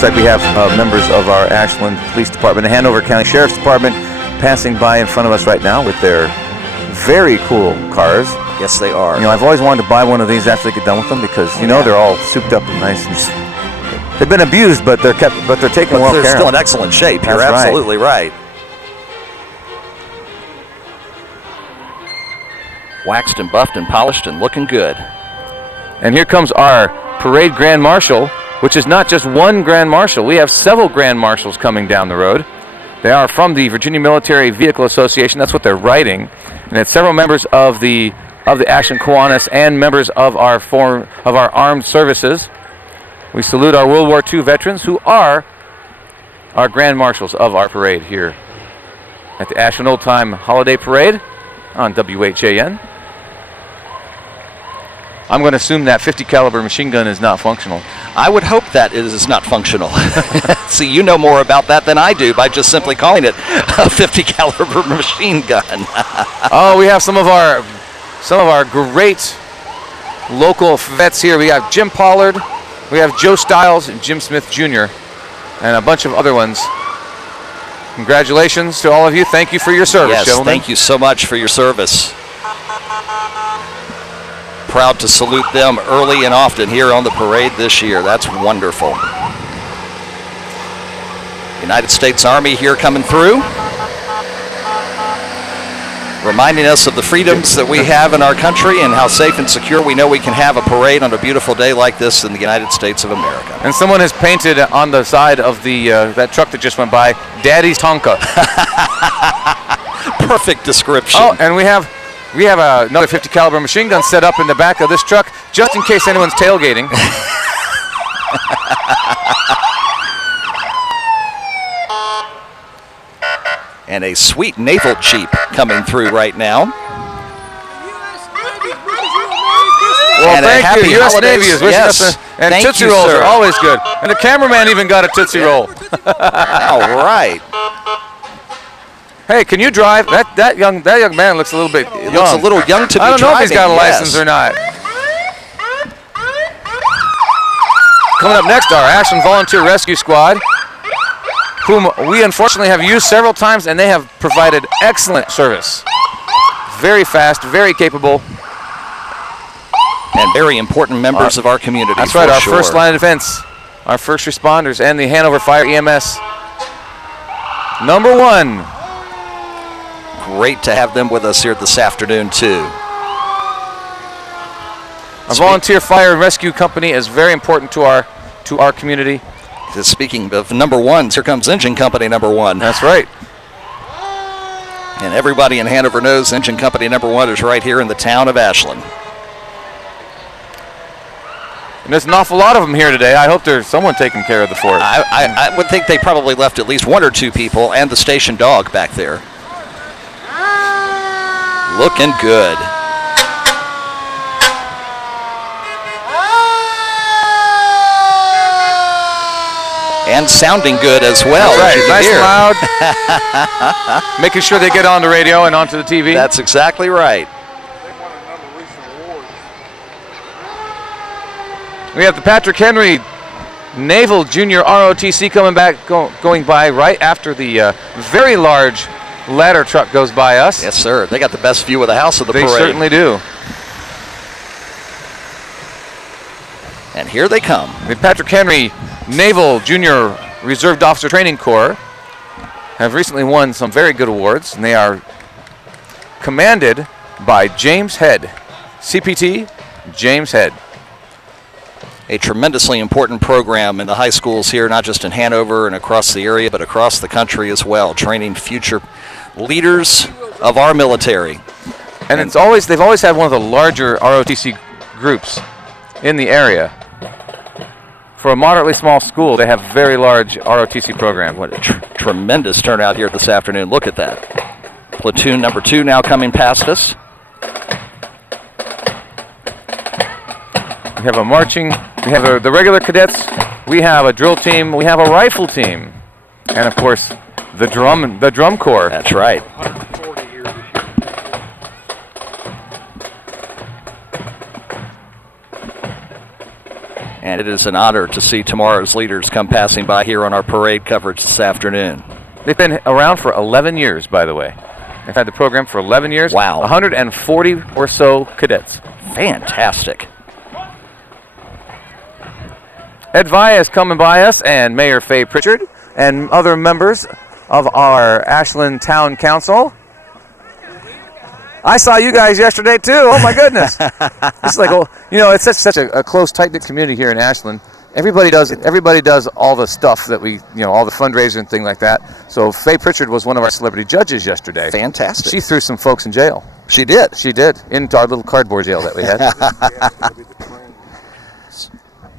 looks like we have members of our Ashland Police Department and Hanover County Sheriff's Department passing by in front of us right now with their very cool cars. Yes, they are. You know, I've always wanted to buy one of these after they get done with them because, you know, they're all souped up and nice. They've been abused, but they're taken well care of. They're still in excellent shape. You're absolutely right. Waxed and buffed and polished and looking good. And here comes our parade grand marshal, which is not just one grand marshal. We have several grand marshals coming down the road. They are from the Virginia Military Vehicle Association. That's what they're writing. And it's several members of the Ashland Kiwanis and members of our armed services. We salute our World War II veterans who are our grand marshals of our parade here at the Ashland Old Time Holiday Parade on WHAN. I'm going to assume that 50 caliber machine gun is not functional. I would hope that it is not functional. See, you know more about that than I do by just simply calling it a 50 caliber machine gun. Oh, we have some of our great local vets here. We have Jim Pollard, we have Joe Stiles and Jim Smith Jr. and a bunch of other ones. Congratulations to all of you. Thank you for your service, gentlemen. Thank you so much for your service. Proud to salute them early and often here on the parade this year. That's wonderful. United States Army here coming through, reminding us of the freedoms that we have in our country and how safe and secure we know we can have a parade on a beautiful day like this in the United States of America. And someone has painted on the side of the that truck that just went by, Daddy's Tonka. Perfect description. Oh, and we have another 50 caliber machine gun set up in the back of this truck just in case anyone's tailgating. And a sweet naval Jeep coming through right now. Well, and thank you. U.S. Navy is wishing us and thank Tootsie you, Rolls sir. are always good. And the cameraman even got a Tootsie Roll. All right. Hey, can you drive? That young man looks a little bit young. Looks a little young to be driving. I don't know if he's got a license or not. Coming up next, our Ashland Volunteer Rescue Squad, whom we unfortunately have used several times, and they have provided excellent service. Very fast, very capable. And very important members of our community. That's right, our first line of defense, our first responders, and the Hanover Fire EMS. Number one. Great to have them with us here this afternoon, too. A volunteer fire and rescue company is very important to our community. Speaking of number ones, here comes Engine Company number one. That's right. And everybody in Hanover knows Engine Company number one is right here in the town of Ashland. And there's an awful lot of them here today. I hope there's someone taking care of the fort. I would think they probably left at least one or two people and the station dog back there. Looking good. And sounding good as well. That's right, nice and loud. Making sure they get on the radio and onto the TV. That's exactly right. We have the Patrick Henry Naval Junior ROTC coming back, going by right after the very large ladder truck goes by us. Yes, sir. They got the best view of the house of the parade. They certainly do. And here they come. The Patrick Henry Naval Junior Reserved Officer Training Corps have recently won some very good awards, and they are commanded by James Head, CPT James Head. A tremendously important program in the high schools here, not just in Hanover and across the area, but across the country as well, training future leaders of our military. And they've always had one of the larger ROTC groups in the area. For a moderately small school, they have very large ROTC program. What a tremendous turnout here this afternoon. Look at that. Platoon number 2 now coming past us. We have a marching, we have the regular cadets, we have a drill team, we have a rifle team, and of course, the drum corps. That's right. And it is an honor to see tomorrow's leaders come passing by here on our parade coverage this afternoon. They've been around for 11 years, by the way. They've had the program for 11 years. Wow. 140 or so cadets. Fantastic. Ed Via is coming by us, and Mayor Faye Pritchard. And other members of our Ashland Town Council. I saw you guys yesterday too. Oh my goodness! It's like, it's such a close, tight-knit community here in Ashland. Everybody does all the stuff that we, all the fundraising and things like that. So Faye Pritchard was one of our celebrity judges yesterday. Fantastic. She threw some folks in jail. She did. She did, into our little cardboard jail that we had.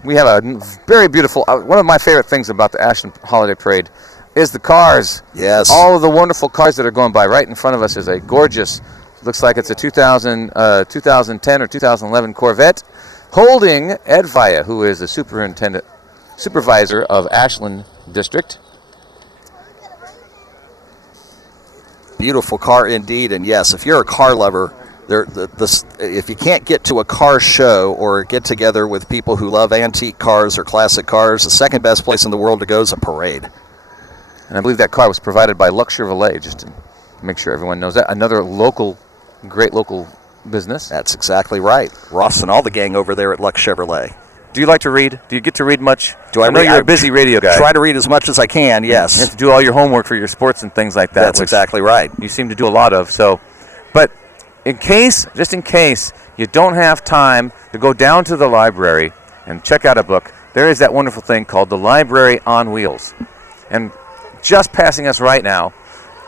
We have a very beautiful, one of my favorite things about the Ashland Holiday Parade is the cars. Yes. All of the wonderful cars that are going by. Right in front of us is a gorgeous, looks like it's a 2010 or 2011 Corvette, holding Ed Via, who is the supervisor of Ashland District. Beautiful car indeed, and yes, if you're a car lover, if you can't get to a car show or get together with people who love antique cars or classic cars, the second best place in the world to go is a parade. And I believe that car was provided by Lux Chevrolet, just to make sure everyone knows that. Another great local business. That's exactly right. Ross and all the gang over there at Lux Chevrolet. Do you like to read? Do you get to read much? I know you're a busy radio guy. Try to read as much as I can, yes. You have to do all your homework for your sports and things like that. That's exactly right. You seem to do a lot of. But just in case you don't have time to go down to the library and check out a book, there is that wonderful thing called the Library on Wheels. And just passing us right now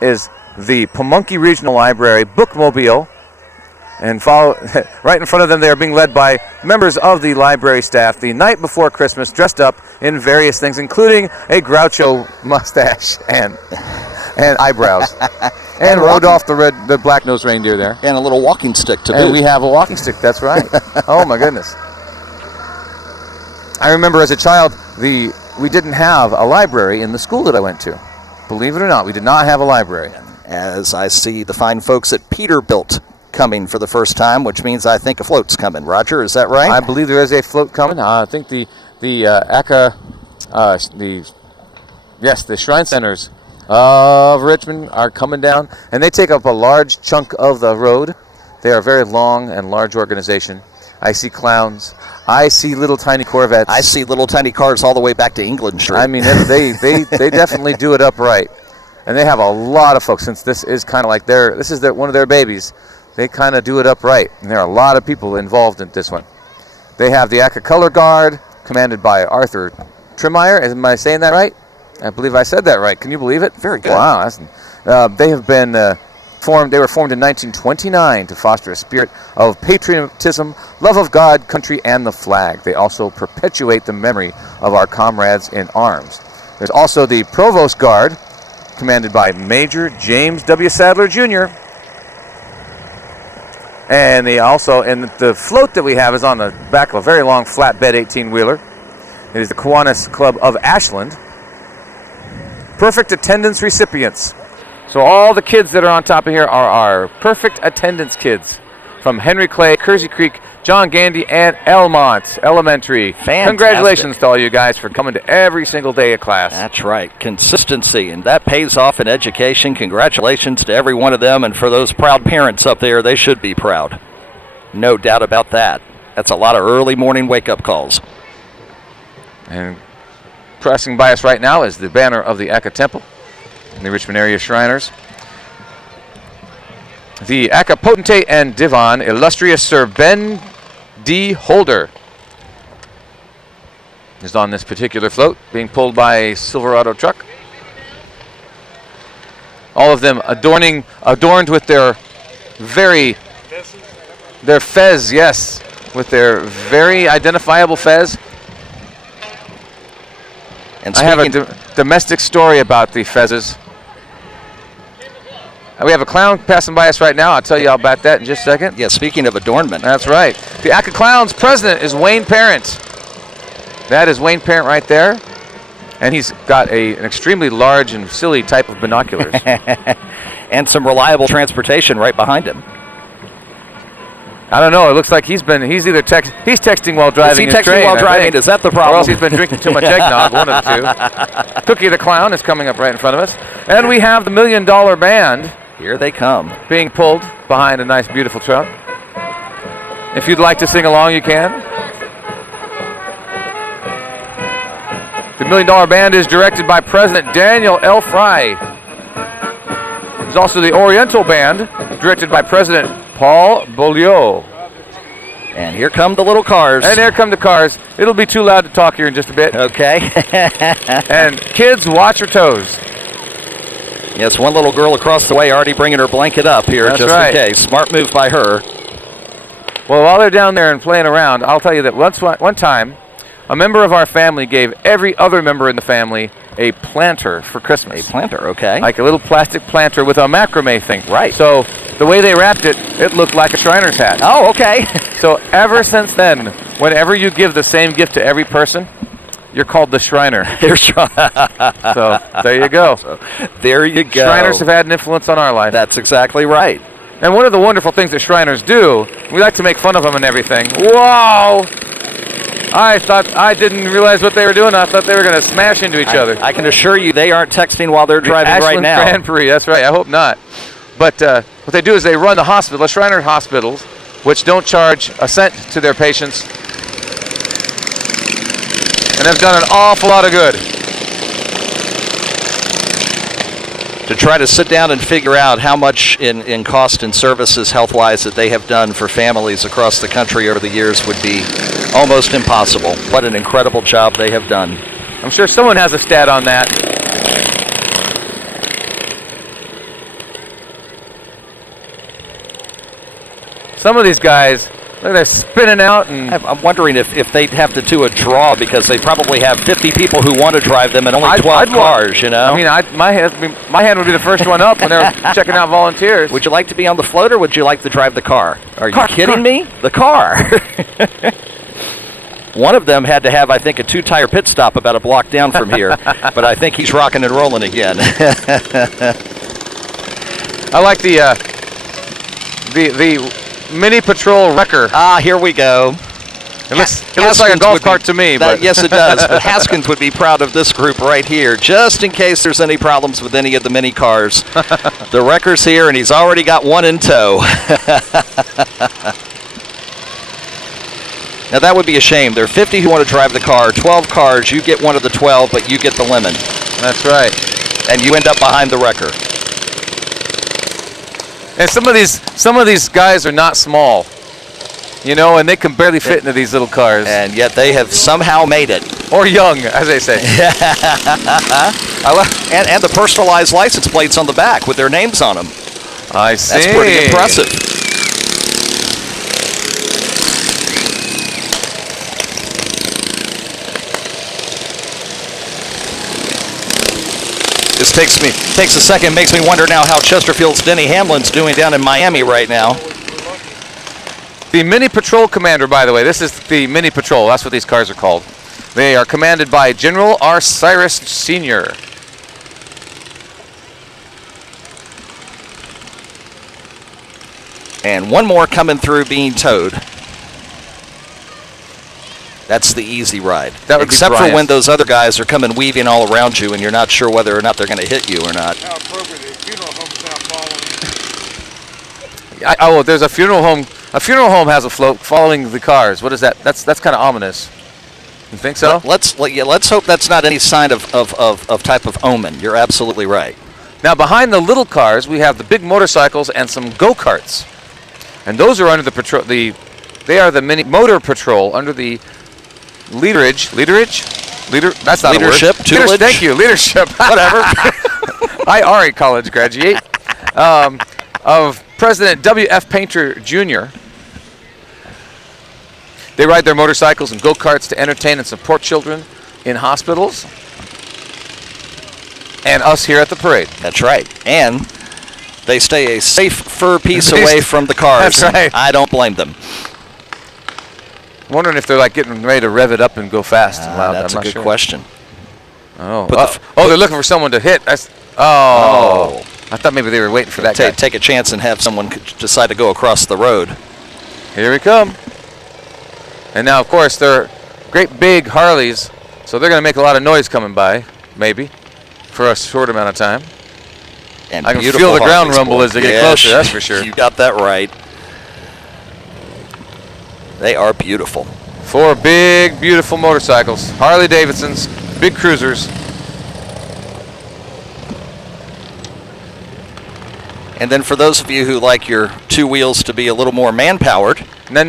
is the Pamunkey Regional Library Bookmobile. And right in front of them, they are being led by members of the library staff the night before Christmas, dressed up in various things, including a Groucho mustache and eyebrows. And Rudolph the black-nosed reindeer there. And a little walking stick to boot. And we have a walking stick, that's right. Oh, my goodness. I remember as a child, we didn't have a library in the school that I went to. Believe it or not, we did not have a library. As I see the fine folks at Peterbilt coming for the first time, which means I think a float's coming. Roger, is that right? I believe there is a float coming. I think the Shrine Centers of Richmond are coming down, and they take up a large chunk of the road. They are a very long and large organization. I see clowns. I see little tiny Corvettes. I see little tiny cars all the way back to England Street. I mean, they definitely do it upright, and they have a lot of folks. Since this is kind of like one of their babies, they kind of do it upright, and there are a lot of people involved in this one. They have the ACA Color Guard, commanded by Arthur Trimmeyer. Am I saying that right? I believe I said that right. Can you believe it? Very good. Wow. They have been formed. They were formed in 1929 to foster a spirit of patriotism, love of God, country, and the flag. They also perpetuate the memory of our comrades in arms. There's also the Provost Guard, commanded by Major James W. Sadler, Jr., and the float that we have is on the back of a very long flatbed 18-wheeler. It is the Kiwanis Club of Ashland. Perfect attendance recipients. So all the kids that are on top of here are our perfect attendance kids from Henry Clay, Kersey Creek, John Gandy, and Elmont Elementary. Fantastic. Congratulations to all you guys for coming to every single day of class. That's right. Consistency, and that pays off in education. Congratulations to every one of them, and for those proud parents up there, they should be proud. No doubt about that. That's a lot of early morning wake-up calls. And passing by us right now is the banner of the Aka Temple and the Richmond area Shriners. The Aka Potentate and Divan, illustrious Sir Ben D. Holder, is on this particular float, being pulled by a Silverado truck. All of them adorned with their fez, yes, with their very identifiable fez. And I have a domestic story about the fezzes. We have a clown passing by us right now. I'll tell you all about that in just a second. Yeah, speaking of adornment. That's right. The Aka Clowns president is Wayne Parent. That is Wayne Parent right there. And he's got an extremely large and silly type of binoculars. And some reliable transportation right behind him. I don't know. It looks like he's either texting while driving. Is he texting while driving? Is that the problem? Or else he's been drinking too much eggnog. One of the two. Cookie the Clown is coming up right in front of us, and we have the $1 Million Band. Here they come. Being pulled behind a nice, beautiful truck. If you'd like to sing along, you can. The $1 Million Band is directed by President Daniel L. Fry. There's also the Oriental Band, directed by President Paul Beaulieu. And here come the little cars. And here come the cars. It'll be too loud to talk here in just a bit. Okay. And kids, watch your toes. Yes, one little girl across the way already bringing her blanket up here. That's just right. in case. Smart move by her. Well, while they're down there and playing around, I'll tell you that one time, a member of our family gave every other member in the family a planter for Christmas. A planter, okay. Like a little plastic planter with a macrame thing. Right. So the way they wrapped it, it looked like a Shriner's hat. Oh, okay. So ever since then, whenever you give the same gift to every person, you're called the Shriner. So there you go. So, there you go. Shriners have had an influence on our life. That's exactly right. And one of the wonderful things that Shriners do, we like to make fun of them and everything. Whoa! I didn't realize what they were doing. I thought they were going to smash into each other. I can assure you they aren't texting while they're driving Ashland right now. Grand Prix, that's right. I hope not. But what they do is they run the Shriner hospitals, which don't charge a cent to their patients, and have done an awful lot of good. To try to sit down and figure out how much in cost and services health-wise that they have done for families across the country over the years would be almost impossible. What an incredible job they have done. I'm sure someone has a stat on that. Some of these guys, they're spinning out, and I'm wondering if they'd have to do a draw because they probably have 50 people who want to drive them and only 12 cars, you know? I mean, my hand would be the first one up when they're checking out volunteers. Would you like to be on the float or would you like to drive the car? Are you kidding me? The car. One of them had to have, I think, a 2-tire pit stop about a block down from here, but I think he's rocking and rolling again. I like the Mini Patrol Wrecker. Ah, here we go. It looks like a golf cart to me. But yes, it does. But Haskins would be proud of this group right here, just in case there's any problems with any of the mini cars. The Wrecker's here, and he's already got one in tow. Now, that would be a shame. There are 50 who want to drive the car, 12 cars. You get one of the 12, but you get the lemon. That's right. And you end up behind the Wrecker. And some of these guys are not small, you know, and they can barely fit into these little cars. And yet they have somehow made it. Or young, as they say. And the personalized license plates on the back with their names on them. I see. That's pretty impressive. This takes a second, makes me wonder now how Chesterfield's Denny Hamlin's doing down in Miami right now. The Mini Patrol Commander, by the way, this is the Mini Patrol. That's what these cars are called. They are commanded by General R. Cyrus Sr. And one more coming through being towed. That's the easy ride. Except for when those other guys are coming weaving all around you and you're not sure whether or not they're going to hit you or not. How appropriate a funeral home's now following. There's a funeral home. A funeral home has a float following the cars. What is that? That's kind of ominous. You think so? Let's hope that's not any sign of type of omen. You're absolutely right. Now, behind the little cars, we have the big motorcycles and some go-karts. And those are under the patrol. They are the Mini Motor Patrol under the leaderage. That's not leadership. A word. Leadership. Thank you. Leadership. Whatever. I are a college graduate of President W.F. Painter Jr. They ride their motorcycles and go-karts to entertain and support children in hospitals and us here at the parade. That's right. And they stay a safe fur piece away from the cars. That's right. I don't blame them. I'm wondering if they're like getting ready to rev it up and go fast and loud. That's a good question. Oh, they're looking for someone to hit. I thought maybe they were waiting for that guy. Take a chance and have someone decide to go across the road. Here we come. And now, of course, they're great big Harleys, so they're going to make a lot of noise coming by, maybe, for a short amount of time. And I can beautiful feel the ground Harleys, rumble boy. as they get Yes, closer, that's for sure. You got that right. They are beautiful. 4 big, beautiful motorcycles. Harley Davidsons, big cruisers. And then for those of you who like your 2 wheels to be a little more man-powered, that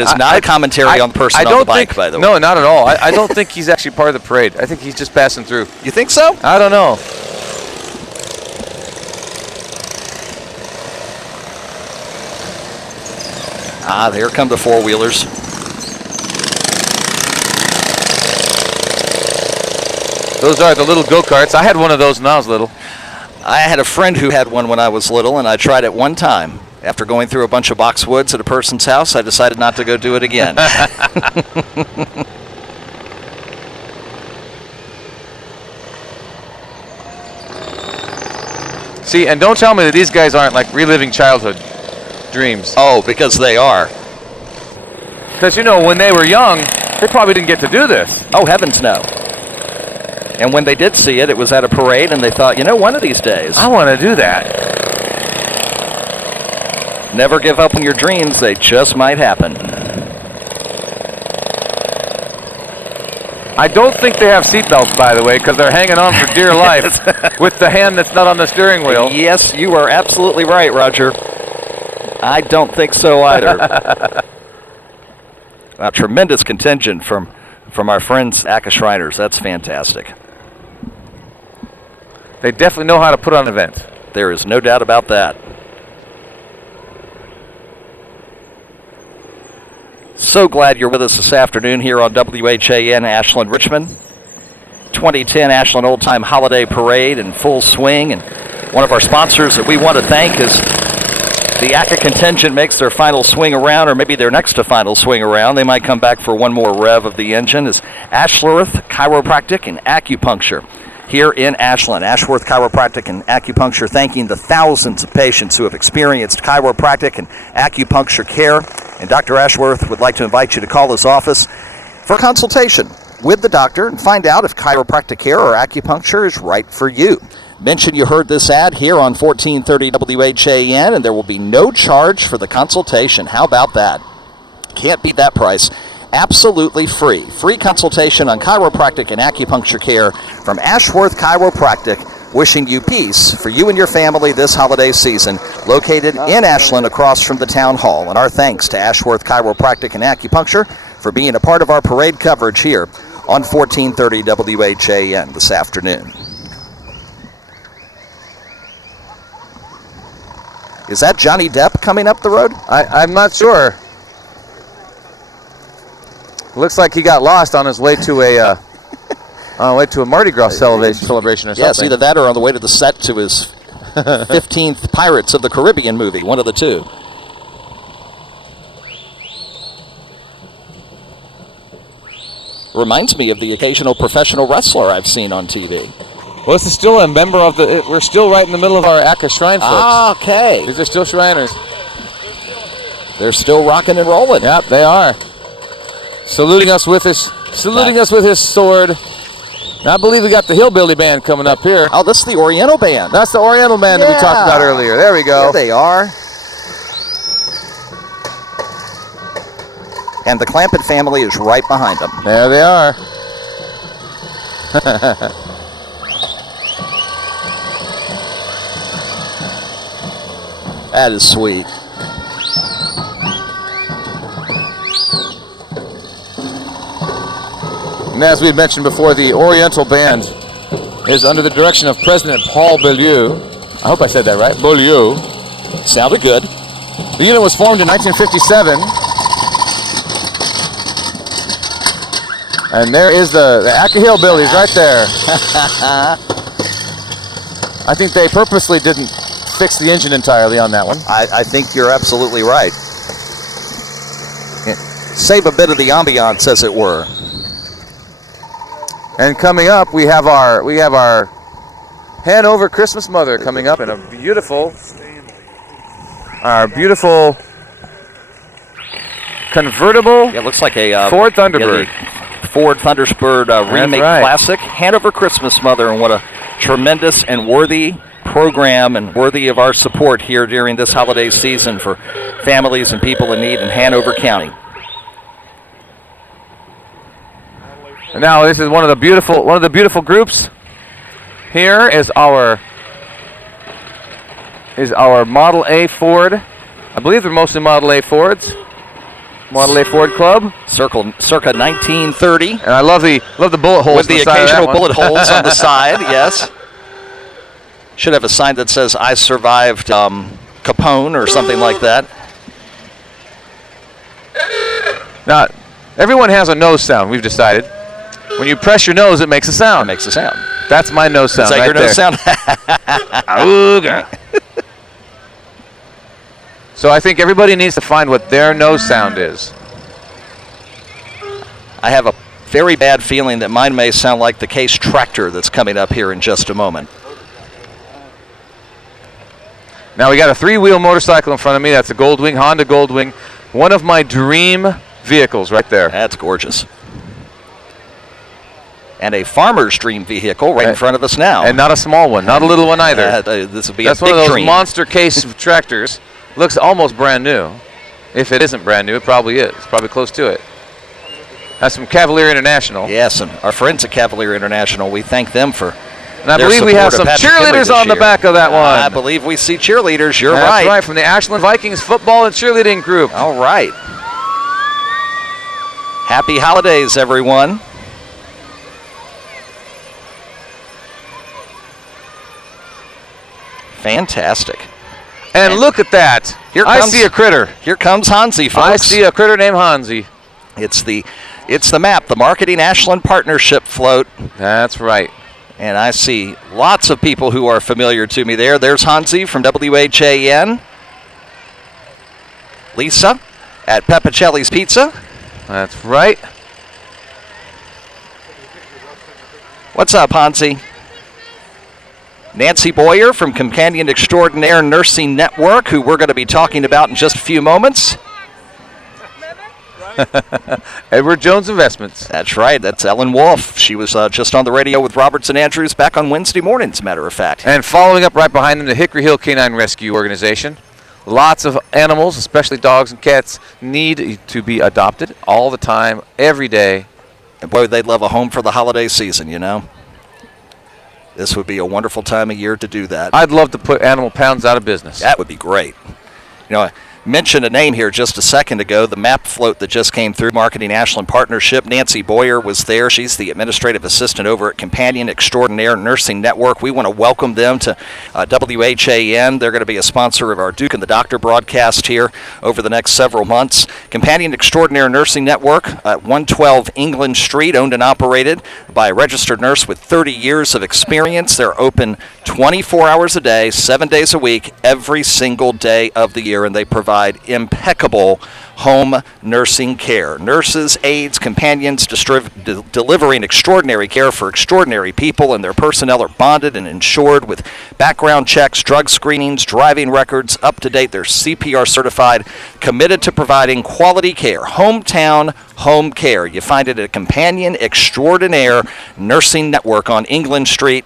is not a commentary on the person on the bike, by the way. No, not at all. I don't think he's actually part of the parade. I think he's just passing through. You think so? I don't know. Ah, here come the 4-wheelers. Those are the little go-karts. I had one of those when I was little. I had a friend who had one when I was little, and I tried it one time. After going through a bunch of boxwoods at a person's house, I decided not to go do it again. See, and don't tell me that these guys aren't like reliving childhood dreams. Oh, because they are. Because, you know, when they were young, they probably didn't get to do this. Oh, heavens no. And when they did see it, it was at a parade, and they thought, you know, one of these days. I want to do that. Never give up on your dreams. They just might happen. I don't think they have seatbelts, by the way, because they're hanging on for dear life with the hand that's not on the steering wheel. Yes, you are absolutely right, Roger. I don't think so either. A tremendous contingent from our friends ACA Shriners. That's fantastic. They definitely know how to put on an event. There is no doubt about that. So glad you're with us this afternoon here on WHAN Ashland Richmond. 2010 Ashland Old Time Holiday Parade in full swing. And one of our sponsors that we want to thank is the ACA contingent makes their final swing around, or maybe their next to final swing around. They might come back for one more rev of the engine. Is Ashworth Chiropractic and Acupuncture here in Ashland. Ashworth Chiropractic and Acupuncture thanking the thousands of patients who have experienced chiropractic and acupuncture care. And Dr. Ashworth would like to invite you to call his office for a consultation with the doctor and find out if chiropractic care or acupuncture is right for you. Mention you heard this ad here on 1430 WHAN, and there will be no charge for the consultation. How about that? Can't beat that price. Absolutely free. Free consultation on chiropractic and acupuncture care from Ashworth Chiropractic. Wishing you peace for you and your family this holiday season, located in Ashland across from the Town Hall. And our thanks to Ashworth Chiropractic and Acupuncture for being a part of our parade coverage here on 1430 WHAN this afternoon. Is that Johnny Depp coming up the road? I'm not sure. Looks like he got lost on his way to a Mardi Gras celebration or something. Yes, either that or on the way to the set to his 15th Pirates of the Caribbean movie, one of the two. Reminds me of the occasional professional wrestler I've seen on TV. Well, this is still a member of the... We're still right in the middle of our ACA Shrine folks. Ah, okay. These are still Shriners. They're still rocking and rolling. Yep, they are. Saluting us with his sword. Now, I believe we got the Hillbilly Band coming up here. Oh, this is the Oriental Band. That's the Oriental Band that we talked about earlier. There we go. There they are. And the Clampett family is right behind them. There they are. That is sweet. And as we mentioned before, the Oriental Band is under the direction of President Paul Beaulieu. I hope I said that right. Beaulieu. Sounded good. The unit was formed in 1957. And there is the ACA Hillbillies right there. I think they purposely didn't fix the engine entirely on that one. I think you're absolutely right. Save a bit of the ambiance, as it were. And coming up, we have our Hanover Christmas Mother coming up in a beautiful our beautiful convertible Yeah, it looks like a Ford Thunderbird. the Ford Thunderbird remake right. classic, Hanover Christmas Mother, and what a tremendous and worthy program and worthy of our support here during this holiday season for families and people in need in Hanover County. And now this is one of the beautiful groups. Here is our Model A Ford. I believe they're mostly Model A Fords. Model A Ford Club. Circa 1930. And I love the bullet holes With the on side of that occasional one. bullet holes on the side, yes. Should have a sign that says, I survived Capone or something like that. Now, everyone has a nose sound, we've decided. When you press your nose, it makes a sound. It makes a sound. That's my nose sound Is that right your nose there. sound? Ooga. So I think everybody needs to find what their nose sound is. I have a very bad feeling that mine may sound like the Case tractor that's coming up here in just a moment. Now we got a 3-wheel motorcycle in front of me. That's a Goldwing, Honda Goldwing. One of my dream vehicles right there. That's gorgeous. And a farmer's dream vehicle right in front of us now. And not a small one, not a little one either. This will be That's a big one of those dream. monster case tractors. Looks almost brand new. If it isn't brand new, it probably is. Probably close to it. That's from Cavalier International. Yes, and our friends at Cavalier International, we thank them for And I their believe we have support some of Patrick Henry cheerleaders this on the year. back of that one. I believe we see cheerleaders. You're That's right. right, from the Ashland Vikings football and cheerleading group. All right. Happy holidays, everyone. Fantastic. And look at that. Here I comes- see a critter. Here comes Hansi, folks. I see a critter named Hansi. It's the map, the Marketing Ashland Partnership float. That's right. And I see lots of people who are familiar to me there. There's Hansi from WHAN. Lisa at Peppicelli's Pizza. That's right. What's up, Hansi? Nancy Boyer from Companion Extraordinaire Nursing Network, who we're going to be talking about in just a few moments. Edward Jones Investments. That's right. That's Ellen Wolf. She was just on the radio with Roberts and Andrews back on Wednesday morning, as a matter of fact. And following up right behind them, the Hickory Hill Canine Rescue Organization. Lots of animals, especially dogs and cats, need to be adopted all the time, every day. And boy, they'd love a home for the holiday season, you know. This would be a wonderful time of year to do that. I'd love to put Animal Pounds out of business. That would be great. You know, I mentioned a name here just a second ago, the map float that just came through, Marketing Ashland Partnership. Nancy Boyer was there. She's the administrative assistant over at Companion Extraordinaire Nursing Network. We want to welcome them to WHAN. They're going to be a sponsor of our Duke and the Doctor broadcast here over the next several months. Companion Extraordinaire Nursing Network at 112 England Street, owned and operated by a registered nurse with 30 years of experience. They're open 24 hours a day, 7 days a week, every single day of the year, and they provide impeccable home nursing care. Nurses, aides, companions, delivering extraordinary care for extraordinary people, and their personnel are bonded and insured with background checks, drug screenings, driving records, up to date. They're CPR certified, committed to providing quality care. Hometown home care. You find it at Companion Extraordinaire Nursing Network on England Street,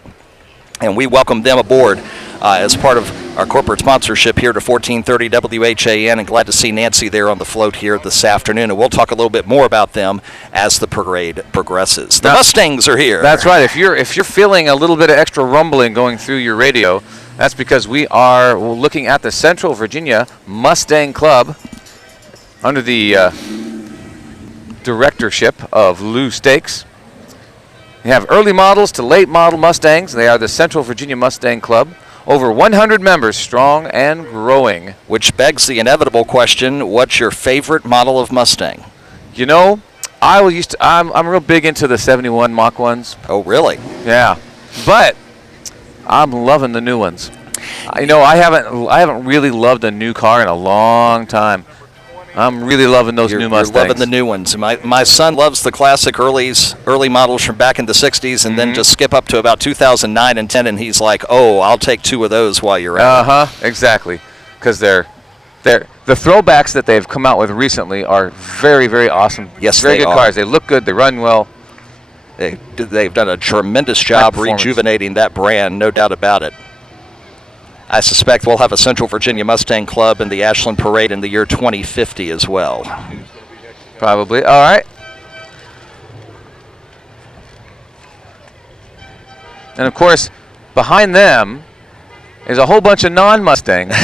and we welcome them aboard as part of our corporate sponsorship here to 1430 WHAN, and glad to see Nancy there on the float here this afternoon. And we'll talk a little bit more about them as the parade progresses. The Mustangs are here. That's right. If you're feeling a little bit of extra rumbling going through your radio, that's because we are looking at the Central Virginia Mustang Club under the directorship of Lou Stakes. You have early models to late model Mustangs. They are the Central Virginia Mustang Club. Over 100 members strong and growing. Which begs the inevitable question, what's your favorite model of Mustang? You know, I'm real big into the 71 Mach 1s. Oh, really? Yeah. But I'm loving the new ones. You know, I haven't really loved a new car in a long time. I'm really loving those new Mustangs. You're loving the new ones. My son loves the classic early models from back in the 60s, and then just skip up to about 2009 and 10, and he's like, oh, I'll take two of those while you're at it. Exactly. Because they're The throwbacks that they've come out with recently are very, very awesome. Yes, very they good are. cars. They look good. They run well. They've done a tremendous job performance. rejuvenating that brand, no doubt about it. I suspect we'll have a Central Virginia Mustang Club in the Ashland Parade in the year 2050 as well. Probably. All right. And of course, behind them is a whole bunch of non-Mustangs,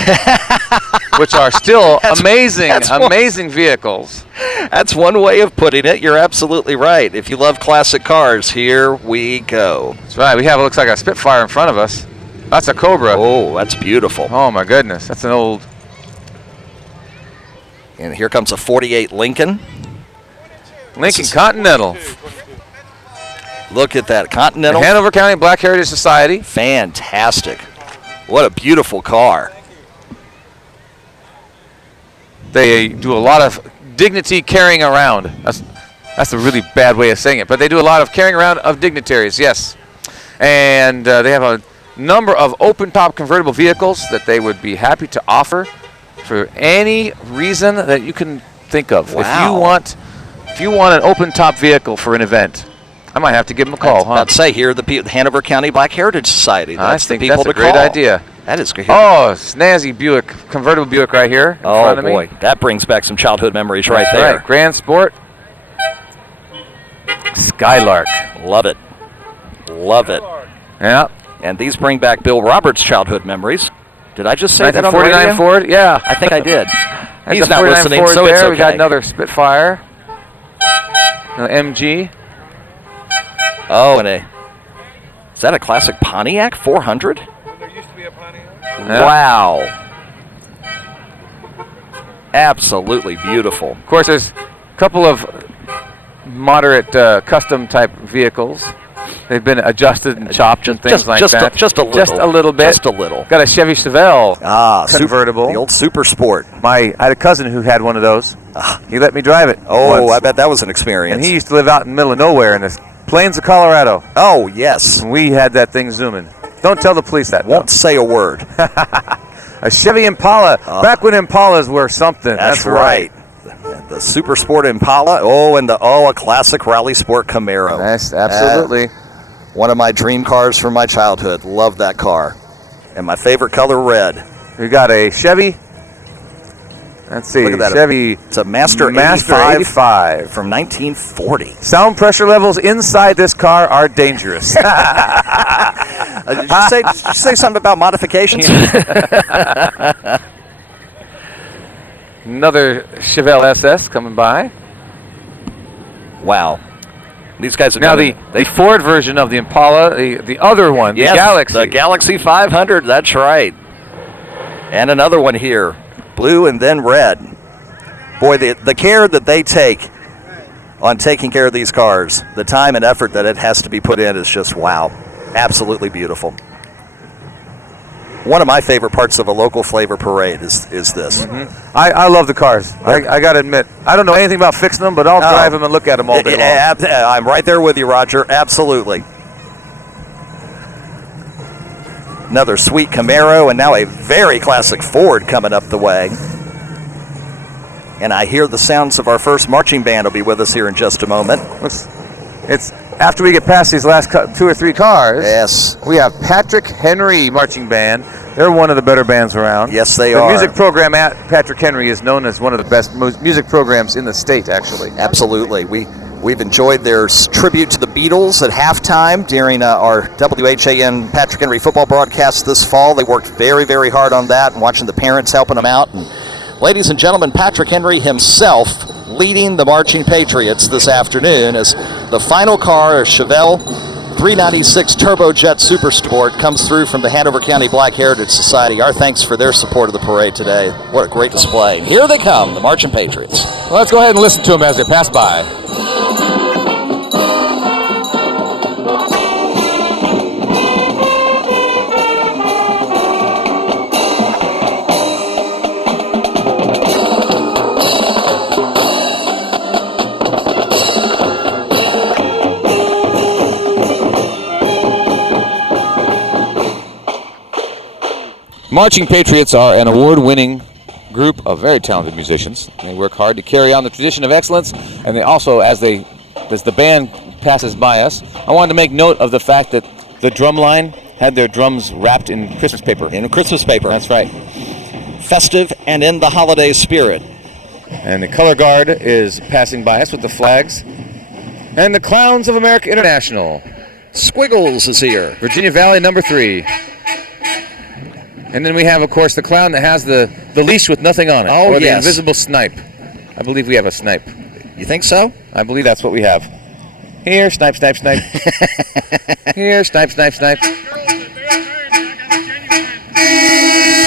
which are still amazing vehicles. That's one way of putting it. You're absolutely right. If you love classic cars, here we go. That's right. We have what looks like a Spitfire in front of us. That's a Cobra. Oh, that's beautiful. Oh my goodness, that's an old. And here comes a 48 Lincoln. Lincoln Continental. Look at that Continental. The Hanover County Black Heritage Society. Fantastic. What a beautiful car. They do a lot of dignity carrying around. That's a really bad way of saying it, but they do a lot of carrying around of dignitaries, yes. And they have a number of open-top convertible vehicles that they would be happy to offer for any reason that you can think of. Wow. If you want an open-top vehicle for an event, I might have to give them a call. I'd say here the Hanover County Black Heritage Society. That's I think the people that's a to great call. idea. That is great. Oh, snazzy Buick, convertible Buick right here in front of me. Boy, that brings back some childhood memories right there. Right. Grand Sport. Skylark. Love it. Love it. Yeah. And these bring back Bill Roberts' childhood memories. Did I just say that on the 49 radio? Ford, yeah. I think I did. That's He's a not 49 listening, Ford so there. it's okay. We got another Spitfire. MG. Oh, is that a classic Pontiac 400? There used to be a Pontiac. Yeah. Wow. Absolutely beautiful. Of course, there's a couple of moderate custom type vehicles. They've been adjusted and chopped and things like that. Just a little. Just a little bit. Just a little. Got a Chevy Chevelle convertible. The old Super Sport. I had a cousin who had one of those. He let me drive it. Oh, once. I bet that was an experience. And he used to live out in the middle of nowhere in the plains of Colorado. Oh, yes. And we had that thing zooming. Don't tell the police that. Won't say a word. A Chevy Impala. Back when Impalas were something. That's right. The Super Sport Impala. Oh, and a classic Rally Sport Camaro. Yes, absolutely. One of my dream cars from my childhood. Love that car. And my favorite color, red. We got a Chevy. Let's see. Look at that. Chevy. It's a Master 85 from 1940. Sound pressure levels inside this car are dangerous. Did you say something about modifications? Another Chevelle SS coming by. Wow. These guys are Now the Ford version of the Impala, the other one, yes, the Galaxy. The Galaxy 500, that's right. And another one here, blue and then red. Boy, the care that they take on taking care of these cars, the time and effort that it has to be put in is just wow. Absolutely beautiful. One of my favorite parts of a local flavor parade is this. Mm-hmm. I love the cars. I got to admit. I don't know anything about fixing them, but I'll drive them and look at them all day long. I'm right there with you, Roger. Absolutely. Another sweet Camaro, and now a very classic Ford coming up the way. And I hear the sounds of our first marching band will be with us here in just a moment. It's after we get past these last 2 or 3 cars. Yes. We have Patrick Henry Marching Band. They're one of the better bands around. Yes, they are. are. The music program at Patrick Henry is known as one of the best music programs in the state, actually. Absolutely. We've enjoyed their tribute to the Beatles at halftime during our WHAN Patrick Henry football broadcast this fall. They worked very, very hard on that and watching the parents helping them out. And ladies and gentlemen, Patrick Henry himself leading the Marching Patriots this afternoon as the final car, a Chevelle 396 Turbojet Super Sport, comes through from the Hanover County Black Heritage Society. Our thanks for their support of the parade today. What a great display. Here they come, the Marching Patriots. Well, let's go ahead and listen to them as they pass by. Marching Patriots are an award-winning group of very talented musicians. They work hard to carry on the tradition of excellence, and they also, as the band passes by us, I wanted to make note of the fact that the drum line had their drums wrapped in Christmas paper. In Christmas paper. That's right. Festive and in the holiday spirit. And the color guard is passing by us with the flags. And the Clowns of America International. Squiggles is here. Virginia Valley number 3. And then we have, of course, the clown that has the leash with nothing on it. Oh, or the yes. invisible snipe. I believe we have a snipe. You think so? I believe that's what we have. Here, snipe, snipe, snipe. Here, snipe, snipe, snipe.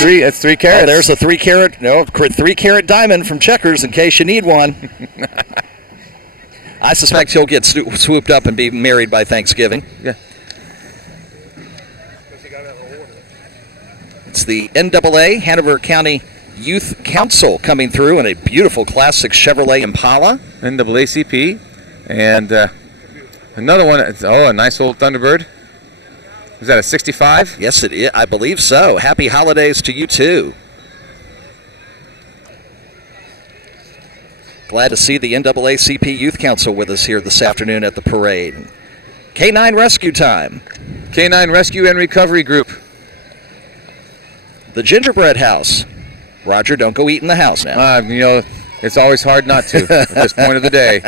That's 3 carats. Oh, there's a 3 carat diamond from Checkers in case you need one. I suspect he'll get swooped up and be married by Thanksgiving. Yeah. It's the NAA, Hanover County Youth Council, coming through in a beautiful classic Chevrolet Impala. NAACP. And another one. A nice old Thunderbird. Was that a 65? Yes, it is. I believe so. Happy holidays to you, too. Glad to see the NAACP Youth Council with us here this afternoon at the parade. K9 Rescue Time. K9 Rescue and Recovery Group. The Gingerbread House. Roger, don't go eat in the house now. It's always hard not to at this point of the day.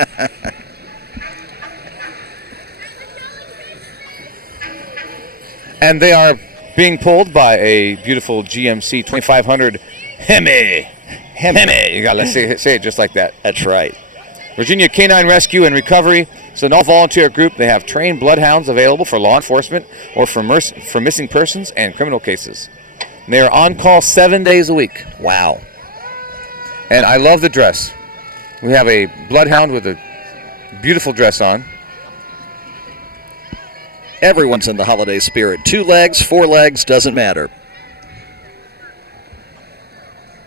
And they are being pulled by a beautiful GMC 2500 Hemi. You gotta say it just like that. That's right. Virginia Canine Rescue and Recovery. It's an all-volunteer group. They have trained bloodhounds available for law enforcement or for missing persons and criminal cases. And they are on call 7 days a week. Wow. And I love the dress. We have a bloodhound with a beautiful dress on. Everyone's in the holiday spirit. 2 legs, 4 legs, doesn't matter.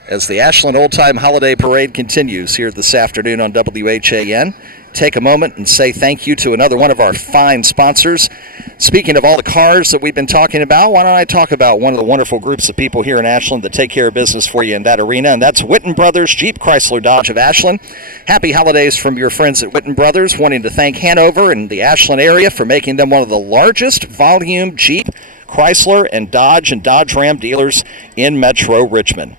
As the Ashland Old Time Holiday Parade continues here this afternoon on WHAN, take a moment and say thank you to another one of our fine sponsors. Speaking of all the cars that we've been talking about, why don't I talk about one of the wonderful groups of people here in Ashland that take care of business for you in that arena, and that's Whitten Brothers Jeep Chrysler Dodge of Ashland. Happy holidays from your friends at Whitten Brothers, wanting to thank Hanover and the Ashland area for making them one of the largest volume Jeep, Chrysler, and Dodge Ram dealers in Metro Richmond.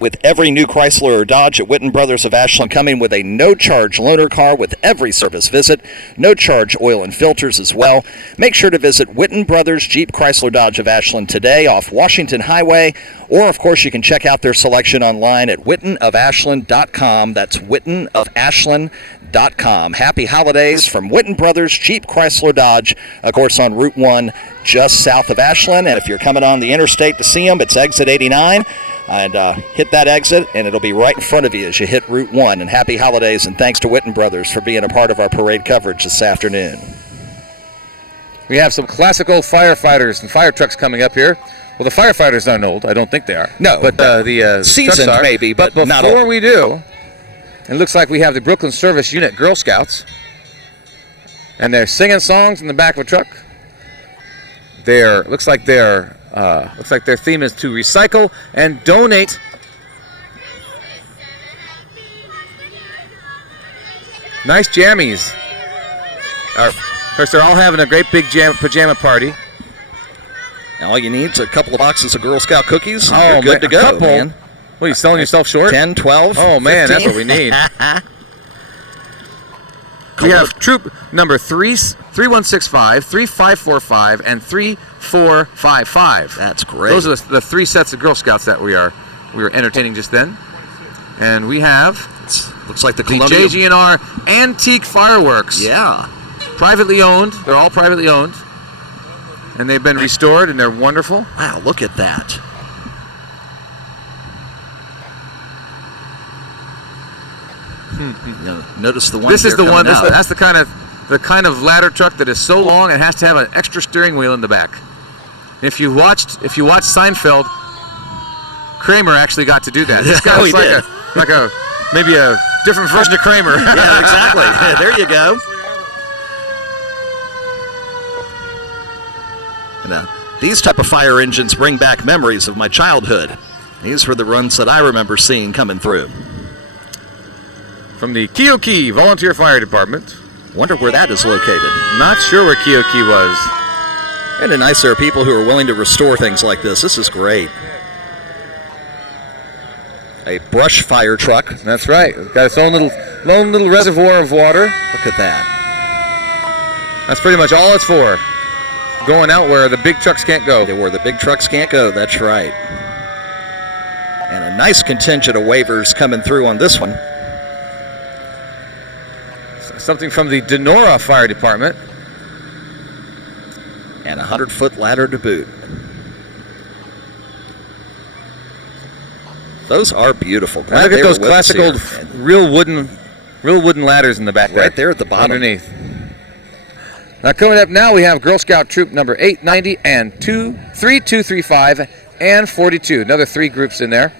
With every new Chrysler or Dodge at Whitten Brothers of Ashland coming with a no-charge loaner car with every service visit, no-charge oil and filters as well. Make sure to visit Whitten Brothers Jeep Chrysler Dodge of Ashland today off Washington Highway, or of course you can check out their selection online at whittenofashland.com. That's whittenofashland.com. Happy holidays from Whitten Brothers Jeep Chrysler Dodge, of course on Route 1 just south of Ashland, and if you're coming on the interstate to see them, it's exit 89. And hit that exit, and it'll be right in front of you as you hit Route 1. And happy holidays, and thanks to Whitten Brothers for being a part of our parade coverage this afternoon. We have some classical firefighters and fire trucks coming up here. Well, the firefighters aren't old. I don't think they are. No. But the seasoned trucks are. maybe, but not before old. we do, it looks like we have the Brooklyn Service Unit Girl Scouts. And they're singing songs in the back of a truck. Looks like their theme is to recycle and donate. Nice jammies. Of course, they're all having a great big pajama party. All you need is a couple of boxes of Girl Scout cookies. Oh, you're good to go, man. What, are you selling yourself short? 10, 12, Oh, man, 15. that's what we need. We have troop number 3165, 3545, and 3455. That's great. Those are the 3 sets of Girl Scouts that we were entertaining just then. And we have looks like the the Columbia. JG&R Antique Fireworks. Yeah. Privately owned. They're all privately owned. And they've been restored, and they're wonderful. Wow, look at that. Notice the one. This is here the one. coming out. That's the kind of ladder truck that is so long it has to have an extra steering wheel in the back. If you watched Seinfeld, Kramer actually got to do that. This guy's he did. maybe a different version of Kramer. Yeah, exactly. There you go. And, these type of fire engines bring back memories of my childhood. These were the runs that I remember seeing coming through. From the Keokee Volunteer Fire Department. Wonder where that is located. Not sure where Keokee was. And nice there are people who are willing to restore things like this. This is great. A brush fire truck. That's right. It's got its own little reservoir of water. Look at that. That's pretty much all it's for. Going out where the big trucks can't go. Where the big trucks can't go, that's right. And a nice contingent of waivers coming through on this one. Something from the Denora Fire Department. And a 100-foot ladder to boot. Those are beautiful. Now look at those classic old real wooden ladders in the back there. Right there at the bottom. Underneath. Now coming up now we have Girl Scout Troop number 890 and 3235 and 42. Another 3 groups in there.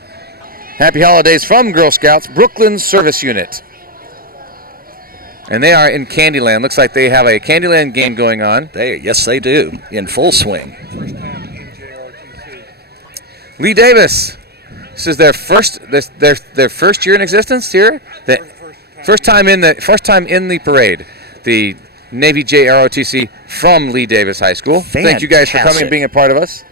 Happy holidays from Girl Scouts Brooklyn Service Unit. And they are in Candyland. Looks like they have a Candyland game going on. Yes, they do. In full swing. Lee Davis. This is their first year in existence here. First time in the parade. The Navy JROTC from Lee Davis High School. Fantastic. Thank you guys for coming and being a part of us.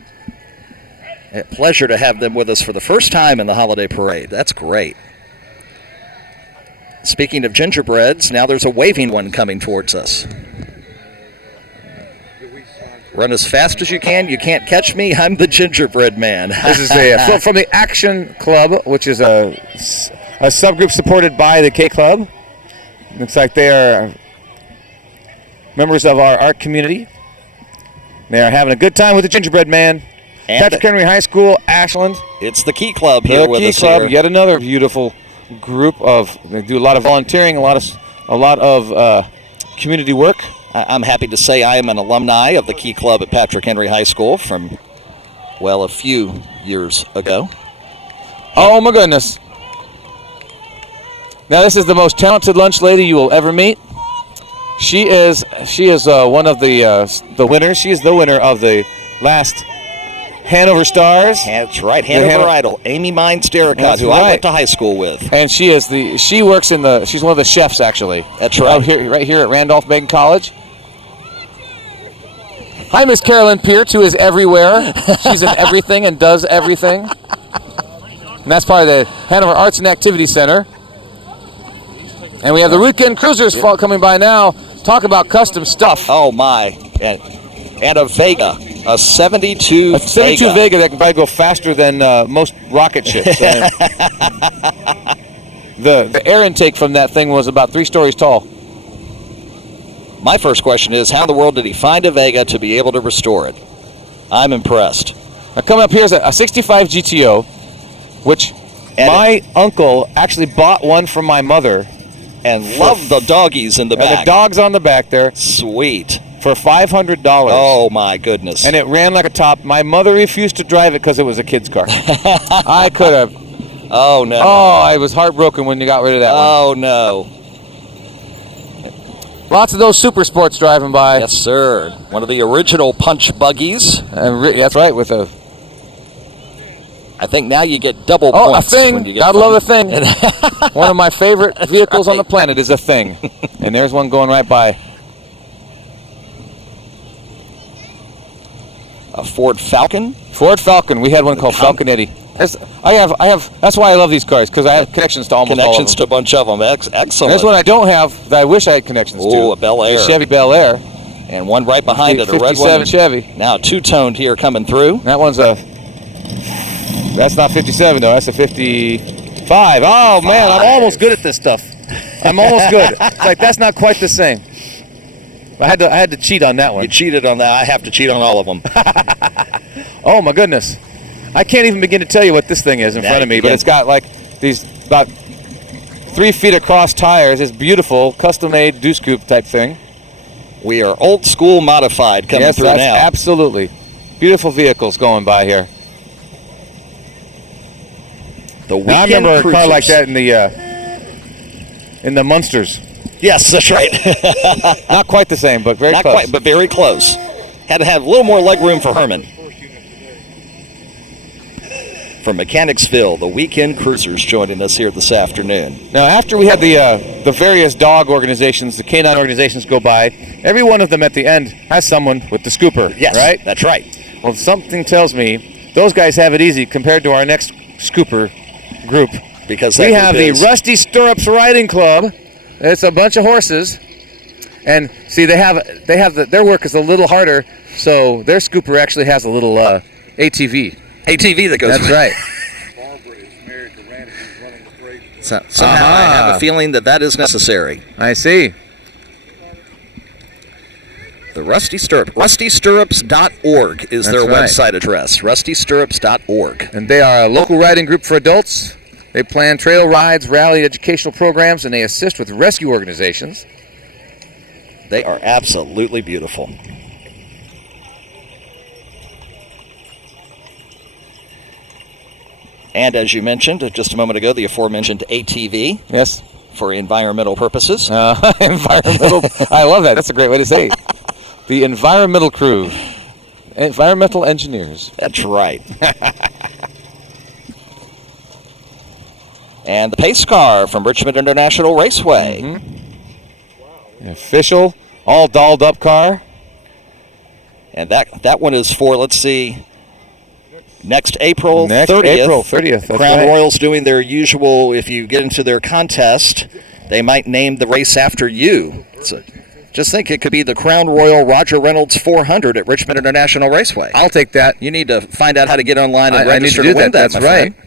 A pleasure to have them with us for the first time in the holiday parade. That's great. Speaking of gingerbreads, now there's a waving one coming towards us. Run as fast as you can. You can't catch me. I'm the gingerbread man. This is from the Action Club, which is a subgroup supported by the K Club. Looks like they are members of our art community. They are having a good time with the gingerbread man. Patrick Henry High School, Ashland. It's the Key Club here with us. The Key Club, yet another beautiful group they do a lot of volunteering, a lot of community work. I'm happy to say I am an alumni of the Key Club at Patrick Henry High School from, a few years ago. Oh my goodness. Now this is the most talented lunch lady you will ever meet. She is one of the winners. She is the winner of the last Hanover Stars. That's right, Hanover Idol. Amy Mines-Derricott, who I went to high school with. And she's one of the chefs actually. That's right. Right here at Randolph-Macon College. Hi, Miss Carolyn Peart, who is everywhere. She's in everything and does everything. And that's part of the Hanover Arts and Activity Center. And we have the weekend cruisers coming by now. Talk about custom stuff. Oh my. And a Vega. A 72 Vega that can probably go faster than most rocket ships. The air intake from that thing was about 3 stories tall. My first question is, how in the world did he find a Vega to be able to restore it? I'm impressed. Now coming up here is a 65 GTO, which my uncle actually bought one from my mother. And loved the doggies in the back. And the dogs on the back there. Sweet. For $500. Oh, my goodness. And it ran like a top. My mother refused to drive it because it was a kid's car. I could have. Oh, no. Oh, I was heartbroken when you got rid of that one. Oh, no. Lots of those super sports driving by. Yes, sir. One of the original punch buggies. That's right, with a... I think now you get double points. A thing. Gotta love a thing. One of my favorite vehicles on the planet is a thing. And there's one going right by. A Ford Falcon? Ford Falcon. We had one called Falcon Eddie. I have. That's why I love these cars, because I have connections to almost all of them. Connections to a bunch of them. Excellent. There's one I don't have that I wish I had connections to. Oh, a Bel Air. A Chevy Bel Air. And one right behind it, a red one. 57 Chevy. Now two-toned here coming through. That one's that's not 57 though. That's a 55. Oh man, I'm almost good at this stuff. I'm almost good. It's like that's not quite the same. I had to cheat on that one. You cheated on that. I have to cheat on all of them. Oh my goodness. I can't even begin to tell you what this thing is in front of me, but it's got like these about 3 feet across tires. It's beautiful, custom-made deuce coupe type thing. We are old school modified coming through now. Yes, absolutely. Beautiful vehicles going by here. I remember a car like that in the Munsters. Yes, that's right. Not quite the same, but very close. Not quite, but very close. Had to have a little more leg room for Herman. from Mechanicsville, the Weekend Cruisers joining us here this afternoon. Now, after we had the various dog organizations, the canine organizations go by, every one of them at the end has someone with the scooper, Yes, right? that's right. Well, something tells me those guys have it easy compared to our next scooper group. Because We have the Rusty Stirrups Riding Club. It's a bunch of horses. And see, their work is a little harder, so their scooper actually has a little ATV. ATV that goes. That's right. Barbara is married to Randy, who's running the parade. Somehow I have a feeling that is necessary. I see. The Rusty Stirrup. RustyStirrups.org is their That's website address. RustyStirrups.org. And they are a local riding group for adults. They plan trail rides, rally educational programs, and they assist with rescue organizations. They are absolutely beautiful. And as you mentioned just a moment ago, the aforementioned ATV Yes. for environmental purposes. Environmental. I love that. That's a great way to say it. The environmental crew. Environmental engineers. That's right. And the pace car from Richmond International Raceway. An official, all dolled up car. And that one is for, let's see, next April 30th. April 30th. That's Crown right. Royal's doing their usual, if you get into their contest, they might name the race after you. So just think it could be the Crown Royal Roger Reynolds 400 at Richmond International Raceway. I'll take that. You need to find out how to get online and I need register to do win that. That's my right. friend.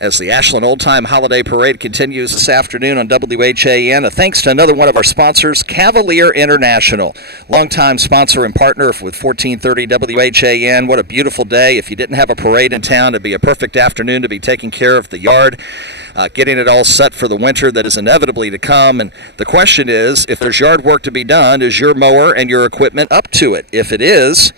As the Ashland Old Time Holiday Parade continues this afternoon on WHAN, a thanks to another one of our sponsors, Cavalier International, longtime sponsor and partner with 1430 WHAN. What a beautiful day. If you didn't have a parade in town, it'd be a perfect afternoon to be taking care of the yard, getting it all set for the winter that is inevitably to come. And the question is, if there's yard work to be done, is your mower and your equipment up to it? If it is,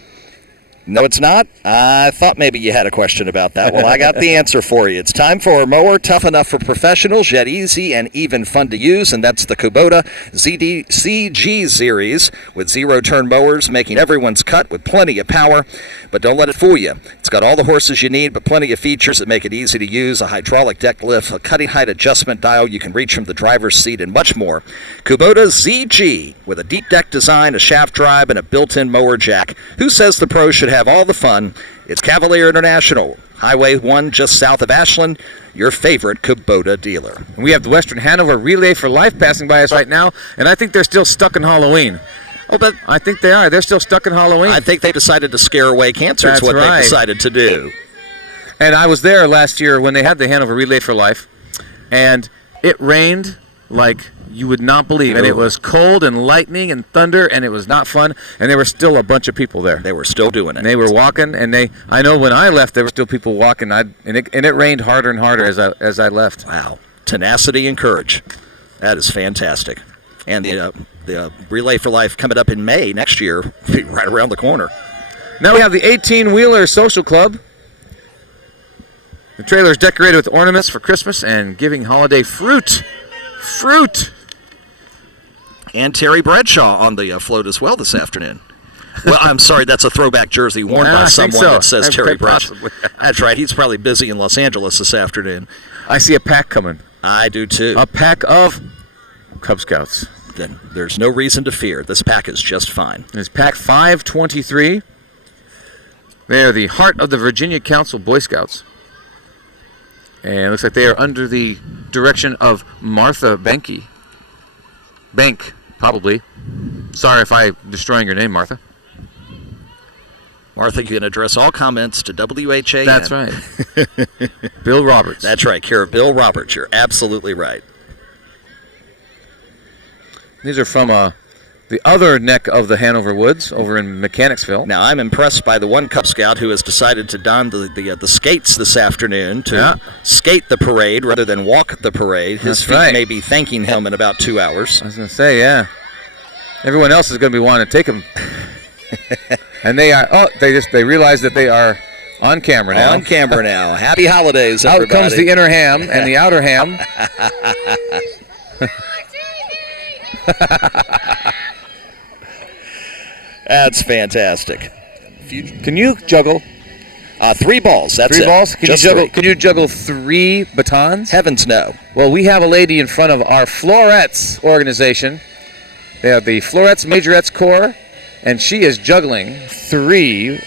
no, it's not? I thought maybe you had a question about that. Well, I got the answer for you. It's time for a mower tough enough for professionals, yet easy and even fun to use, and that's the Kubota CG series with zero-turn mowers, making everyone's cut with plenty of power. But don't let it fool you. It's got all the horses you need, but plenty of features that make it easy to use, a hydraulic deck lift, a cutting height adjustment dial you can reach from the driver's seat, and much more. Kubota ZG with a deep deck design, a shaft drive, and a built-in mower jack. Who says the pros should have all the fun? It's Cavalier International, Highway 1 just south of Ashland, your favorite Kubota dealer. We have the Western Hanover Relay for Life passing by us right now, and I think they're still stuck in Halloween. Oh, but I think they are. They're still stuck in Halloween. I think they decided to scare away cancer. That's is what right. they decided to do. And I was there last year when they had the Hanover Relay for Life, and it rained like you would not believe. And it was cold and lightning and thunder, and it was not fun. And there were still a bunch of people there. They were still doing it. And they were walking, and I know when I left, there were still people walking. And it rained harder and harder as I left. Wow. Tenacity and courage. That is fantastic. And the Relay for Life coming up in May next year, right around the corner. Now we have the 18-wheeler social club. The trailer is decorated with ornaments for Christmas and giving holiday fruit. Fruit! And Terry Bradshaw on the float as well this afternoon. Well, I'm sorry, that's a throwback jersey worn by someone that says Terry Bradshaw. That's right, he's probably busy in Los Angeles this afternoon. I see a pack coming. I do too. A pack of Cub Scouts. Then there's no reason to fear. This pack is just fine. It's pack 523. They are the heart of the Virginia Council Boy Scouts. And it looks like they are under the direction of Martha Banky. Bank, probably. Sorry if I'm destroying your name, Martha. Martha, you can address all comments to WHAN. That's right. Bill Roberts. That's right, care of Bill Roberts. You're absolutely right. These are from the other neck of the Hanover Woods over in Mechanicsville. Now, I'm impressed by the one Cub Scout who has decided to don the skates this afternoon to skate the parade rather than walk the parade. His feet may be thanking him in about 2 hours. I was going to say, yeah. Everyone else is going to be wanting to take him. And they are, they realize that they are on camera now. On camera now. Happy holidays, Out everybody. comes the inner ham and the outer ham. That's fantastic. Can you juggle 3 balls. That's 3 it. balls? Can you Just juggle? 3. Can you juggle 3 batons? Heavens no. Well, we have a lady in front of our Florettes organization. They have the Florettes Majorettes Corps, and she is juggling 3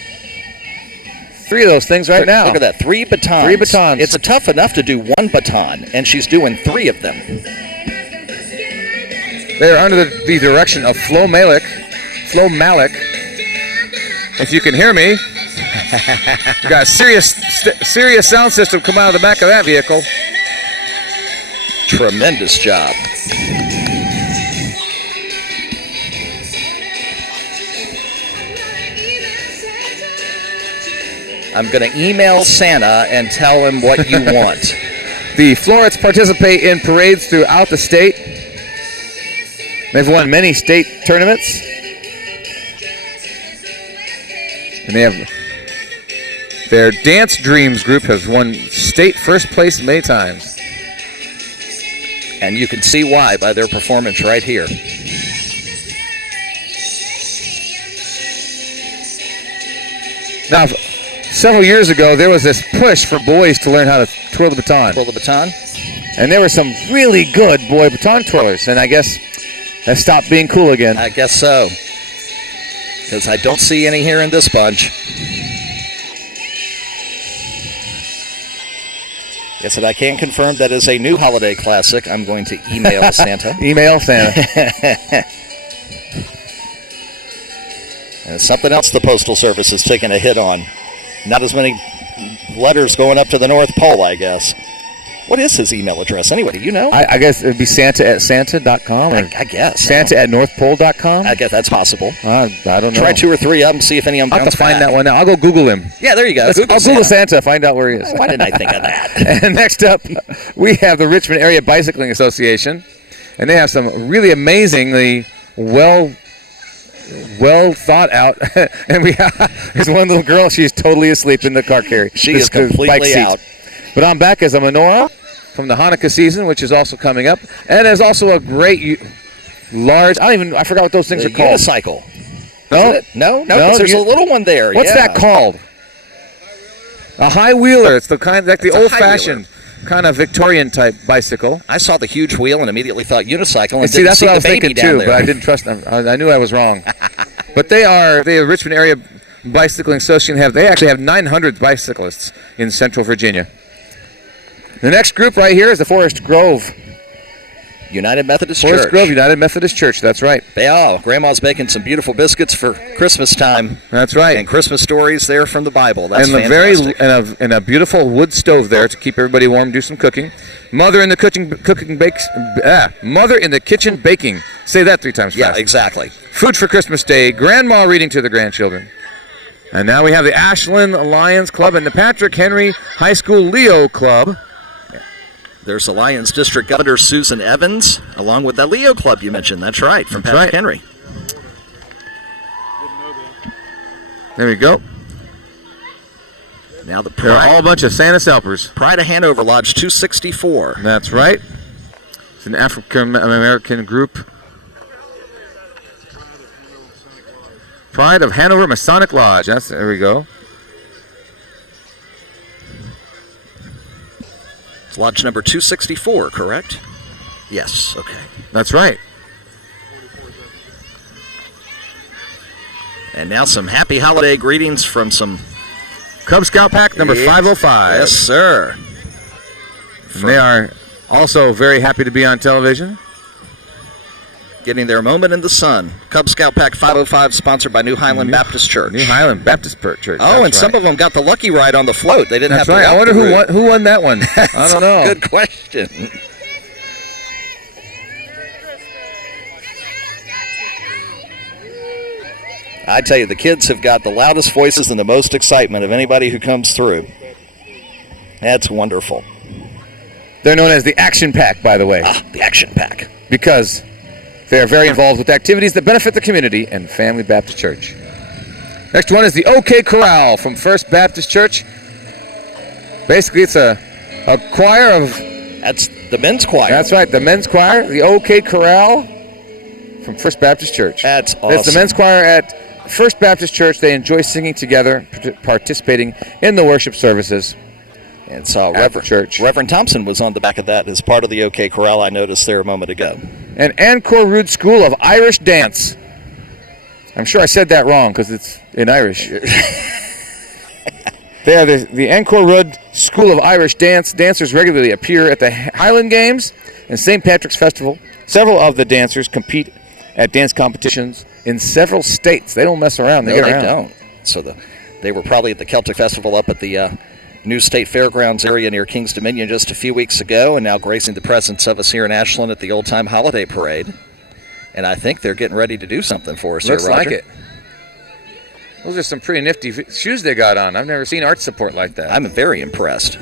of those things right now. Look at that. 3 batons. 3 batons. It's tough enough to do 1 baton, and she's doing 3 of them. They're under the direction of Flo Malik. If you can hear me, we got a serious sound system come out of the back of that vehicle. Tremendous job. I'm going to email Santa and tell him what you want. The Florettes participate in parades throughout the state. They've won many state tournaments. And they have their Dance Dreams group has won state first place many times. And you can see why by their performance right here. Now, several years ago, there was this push for boys to learn how to twirl the baton. Twirl the baton? And there were some really good boy baton twirlers, and I guess that stopped being cool again. I guess so. Because I don't see any here in this bunch. Yes, and I can confirm that is a new holiday classic. I'm going to email Santa. Email Santa. And it's something else the Postal Service is taking a hit on. Not as many letters going up to the North Pole, I guess. What is his email address anyway? Do you know? I guess it would be Santa@Santa.com. I guess. Santa@NorthPole.com. I guess that's possible. I don't know. Try 2 or 3 of them, see if any of them I'll have bounce to find back. that one now. I'll go Google him. Yeah, there you go. I'll Google Santa, find out where he is. Why didn't I think of that? And next up, we have the Richmond Area Bicycling Association, and they have some really amazingly well thought out. And there's one little girl. She's totally asleep in the car carrier. She is completely out. But on back is a menorah from the Hanukkah season, which is also coming up, and there's also a great large. I forgot what those things are called. Unicycle. No, No. There's a little one there. What's that called? A high wheeler. It's the kind like the old-fashioned kind of Victorian type bicycle. I saw the huge wheel and immediately thought unicycle. And see, that's what I was the baby thinking down too, there. but I didn't trust them. I knew I was wrong. But the Richmond Area Bicycling Association they actually have 900 bicyclists in Central Virginia. The next group right here is the Forest Grove. United Methodist Forest Church. Grove United Methodist Church, that's right. Grandma's making some beautiful biscuits for Christmas time. That's right. And Christmas stories there from the Bible. That's and fantastic. and a beautiful wood stove there to keep everybody warm, do some cooking. Mother in the kitchen baking. Say that 3 times fast. Yeah, exactly. Food for Christmas Day. Grandma reading to the grandchildren. And now we have the Ashland Lions Club and the Patrick Henry High School Leo Club. There's the Lions District Governor Susan Evans, along with that Leo Club you mentioned. That's right, from Patrick Henry. There we go. Now They're all a bunch of Santa's helpers. Pride of Hanover Lodge 264. That's right. It's an African American group. Pride of Hanover Masonic Lodge. There we go. It's Lodge number 264, correct? Yes, okay. That's right. And now some happy holiday greetings from some Cub Scout Pack number 505. Yes, sir. And they are also very happy to be on television. Getting their moment in the sun. Cub Scout Pack 505, sponsored by New Highland Baptist Church. New Highland Baptist Church. Oh, and some of them got the lucky ride on the float. They didn't have to walk I wonder who won that one. I don't know. Good question. I tell you, the kids have got the loudest voices and the most excitement of anybody who comes through. That's wonderful. They're known as the Action Pack, by the way. The Action Pack. Because they are very involved with activities that benefit the community and Family Baptist Church. Next one is the OK Chorale from First Baptist Church. Basically, it's a choir of... That's the men's choir. That's right, the men's choir, the OK Chorale from First Baptist Church. That's awesome. It's the men's choir at First Baptist Church. They enjoy singing together, participating in the worship services. And saw Reverend Thompson was on the back of that as part of the OK Corral I noticed there a moment ago. And Angkor Rood School of Irish Dance. I'm sure I said that wrong because it's in Irish. They are the Angkor Rood School of Irish Dance. Dancers regularly appear at the Highland Games and St. Patrick's Festival. Several of the dancers compete at dance competitions in several states. They don't mess around. They don't. So they were probably at the Celtic Festival up at the New State Fairgrounds area near King's Dominion just a few weeks ago, and now gracing the presence of us here in Ashland at the Old Time Holiday Parade. And I think they're getting ready to do something for us. Looks here, Roger. like it. Those are some pretty nifty shoes they got on. I've never seen arch support like that. I'm very impressed.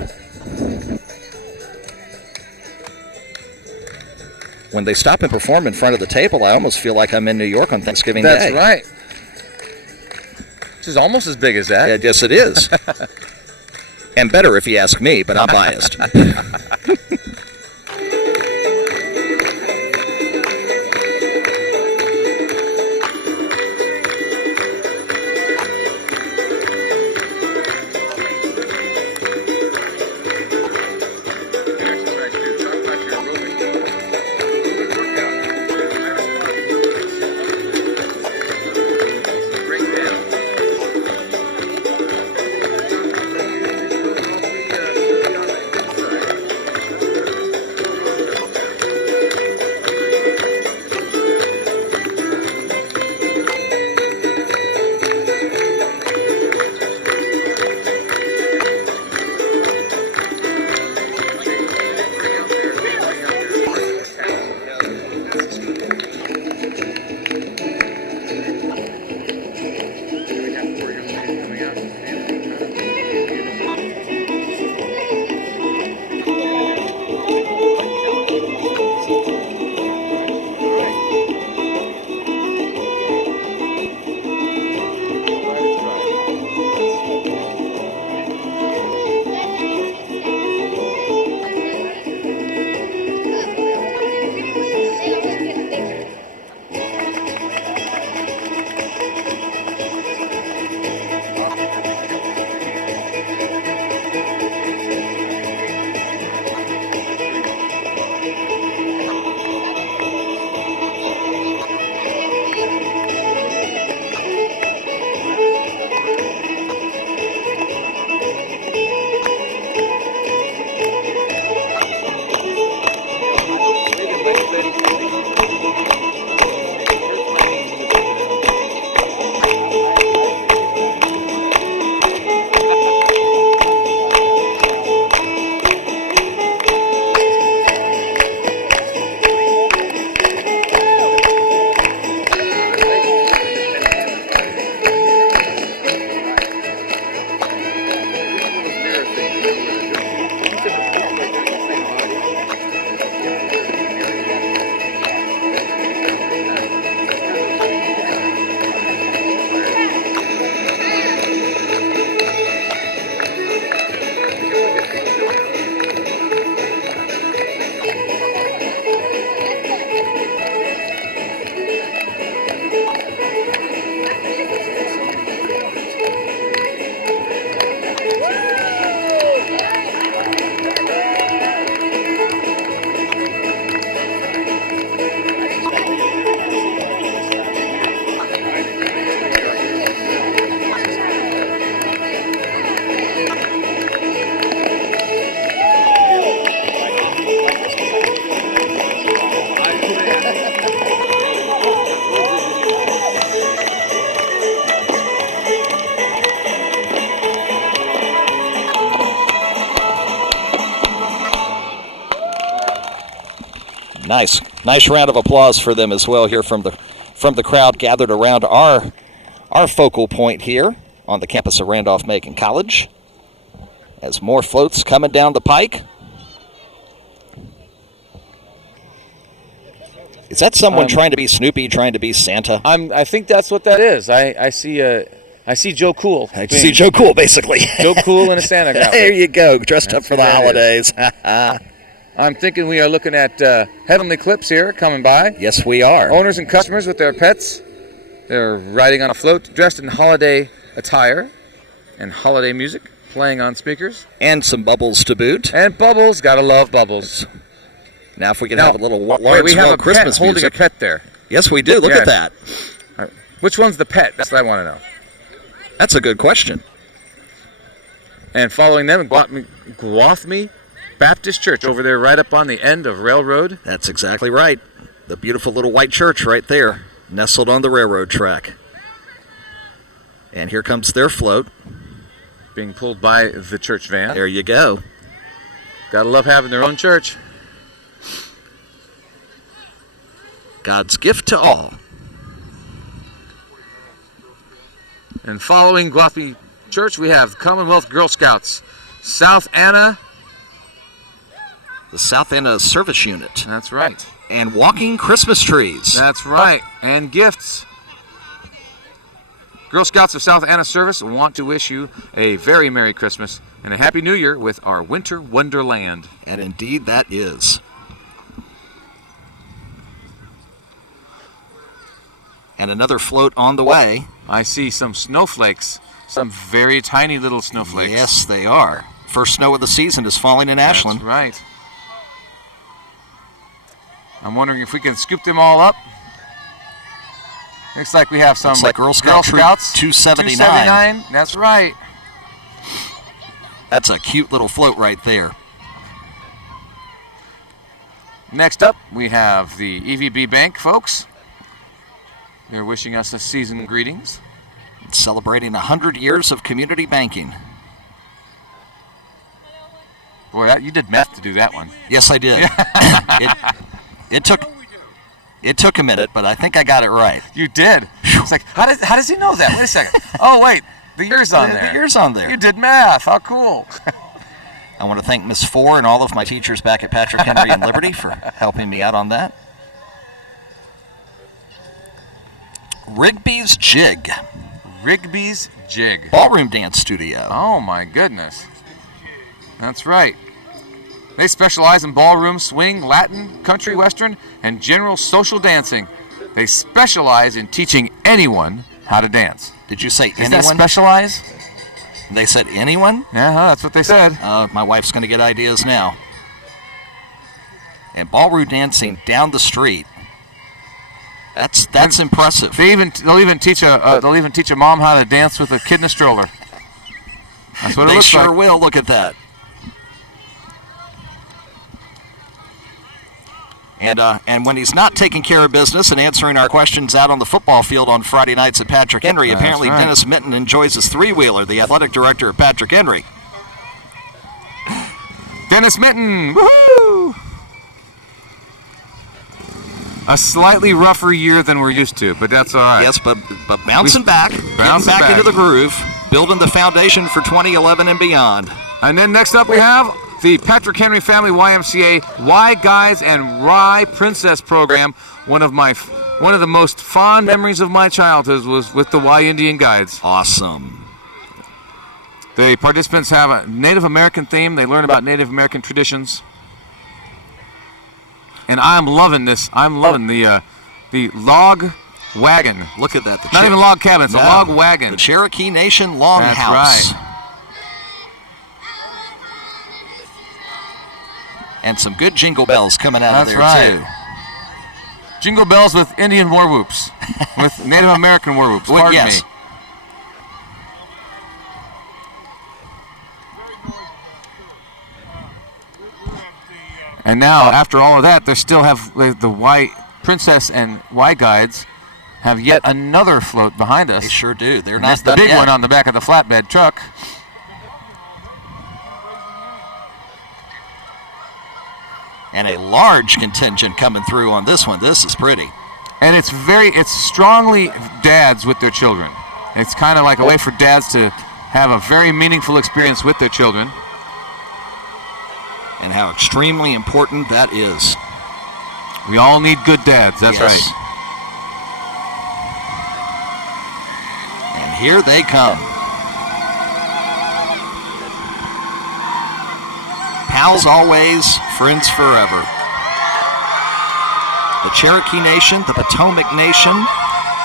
When they stop and perform in front of the table, I almost feel like I'm in New York on Thanksgiving Day. That's right. This is almost as big as that. Yeah, yes, it is. And better if you ask me, but I'm biased. Nice round of applause for them as well here from the crowd gathered around our focal point here on the campus of Randolph-Macon College. As more floats coming down the pike. Is that someone trying to be Snoopy, trying to be Santa? I think that's what that is. I see Joe Cool. I see Joe Cool, basically. Joe Cool in a Santa outfit. There you go, dressed up for the holidays. I'm thinking we are looking at Heavenly Clips here coming by. Yes, we are. Owners and customers with their pets They're riding on a float, dressed in holiday attire and holiday music, playing on speakers. And some bubbles to boot. And bubbles, gotta love bubbles. Now if we can have a little wait, Lawrence we have Welk a Christmas pet holding music. a pet there. Yes, we do. Look Yes. at that. All right. Which one's the pet? That's what I want to know. That's a good question. And following them, Gwathmey Baptist Church over there right up on the end of Railroad. That's exactly right. The beautiful little white church right there, nestled on the railroad track. And here comes their float. Being pulled by the church van. There you go. Gotta love having their own church. God's gift to all. And following Gwathmey Church, we have Commonwealth Girl Scouts, South Anna. The South Anna Service Unit. That's right. And walking Christmas trees. That's right. And gifts. Girl Scouts of South Anna Service want to wish you a very Merry Christmas and a Happy New Year with our Winter Wonderland. And indeed that is. And another float on the way. I see some snowflakes, some very tiny little snowflakes. Yes, they are. First snow of the season is falling in Ashland. That's right. I'm wondering if we can scoop them all up. Looks like we have some Looks like Girl Scouts 279. 279. That's right. That's a cute little float right there. Next up, we have the EVB Bank folks. They're wishing us a season greetings. Celebrating 100 years of community banking. Boy, you did math to do that one. Yes, I did. It took a minute, but I think I got it right. You did. It's like, how does he know that? Wait a second. Oh, wait, the year's on there. The year's on there. You did math. How cool. I want to thank Miss Four and all of my teachers back at Patrick Henry and Liberty for helping me out on that. Rigby's Jig. Rigby's Jig. Ballroom Dance Studio. Oh, my goodness. That's right. They specialize in ballroom, swing, Latin, country, western, and general social dancing. They specialize in teaching anyone how to dance. Did you say Is anyone? that specialize? They said anyone? Yeah, that's what they said. My wife's going to get ideas now. And ballroom dancing down the street. That's impressive. They'll even teach a mom how to dance with a kid in a stroller. That's what it They looks sure like. will. Look at that. And when he's not taking care of business and answering our questions out on the football field on Friday nights at Patrick Henry, That's apparently right. Dennis Minton enjoys his three-wheeler, the athletic director of Patrick Henry. Dennis Minton, woohoo! A slightly rougher year than we're used to, but that's all right. Yes, but bouncing back, getting back into the groove, building the foundation for 2011 and beyond. And then next up we have the Patrick Henry Family YMCA Y Guides and Rye Princess program. One of the most fond memories of my childhood was with the Y Indian Guides. Awesome. The participants have a Native American theme. They learn about Native American traditions. And I'm loving this. I'm loving the log wagon. Look at that. Not even log cabin. It's a log wagon. The Cherokee Nation Longhouse. That's right. And some good jingle bells coming out of That's there, right. too. Jingle bells with Indian war whoops. With Native American war whoops. Well, Pardon yes. me. And now, after all of that, they still have the Y Princess and Y Guides have yet another float behind us. They sure do. They're And not that's the done big yet. one on the back of the flatbed truck. And a large contingent coming through on this one. This is pretty. And it's strongly dads with their children. It's kind of like a way for dads to have a very meaningful experience with their children. And how extremely important that is. We all need good dads, that's Yes. right. And here they come. Pals always, friends forever. The Cherokee Nation, the Potomac Nation,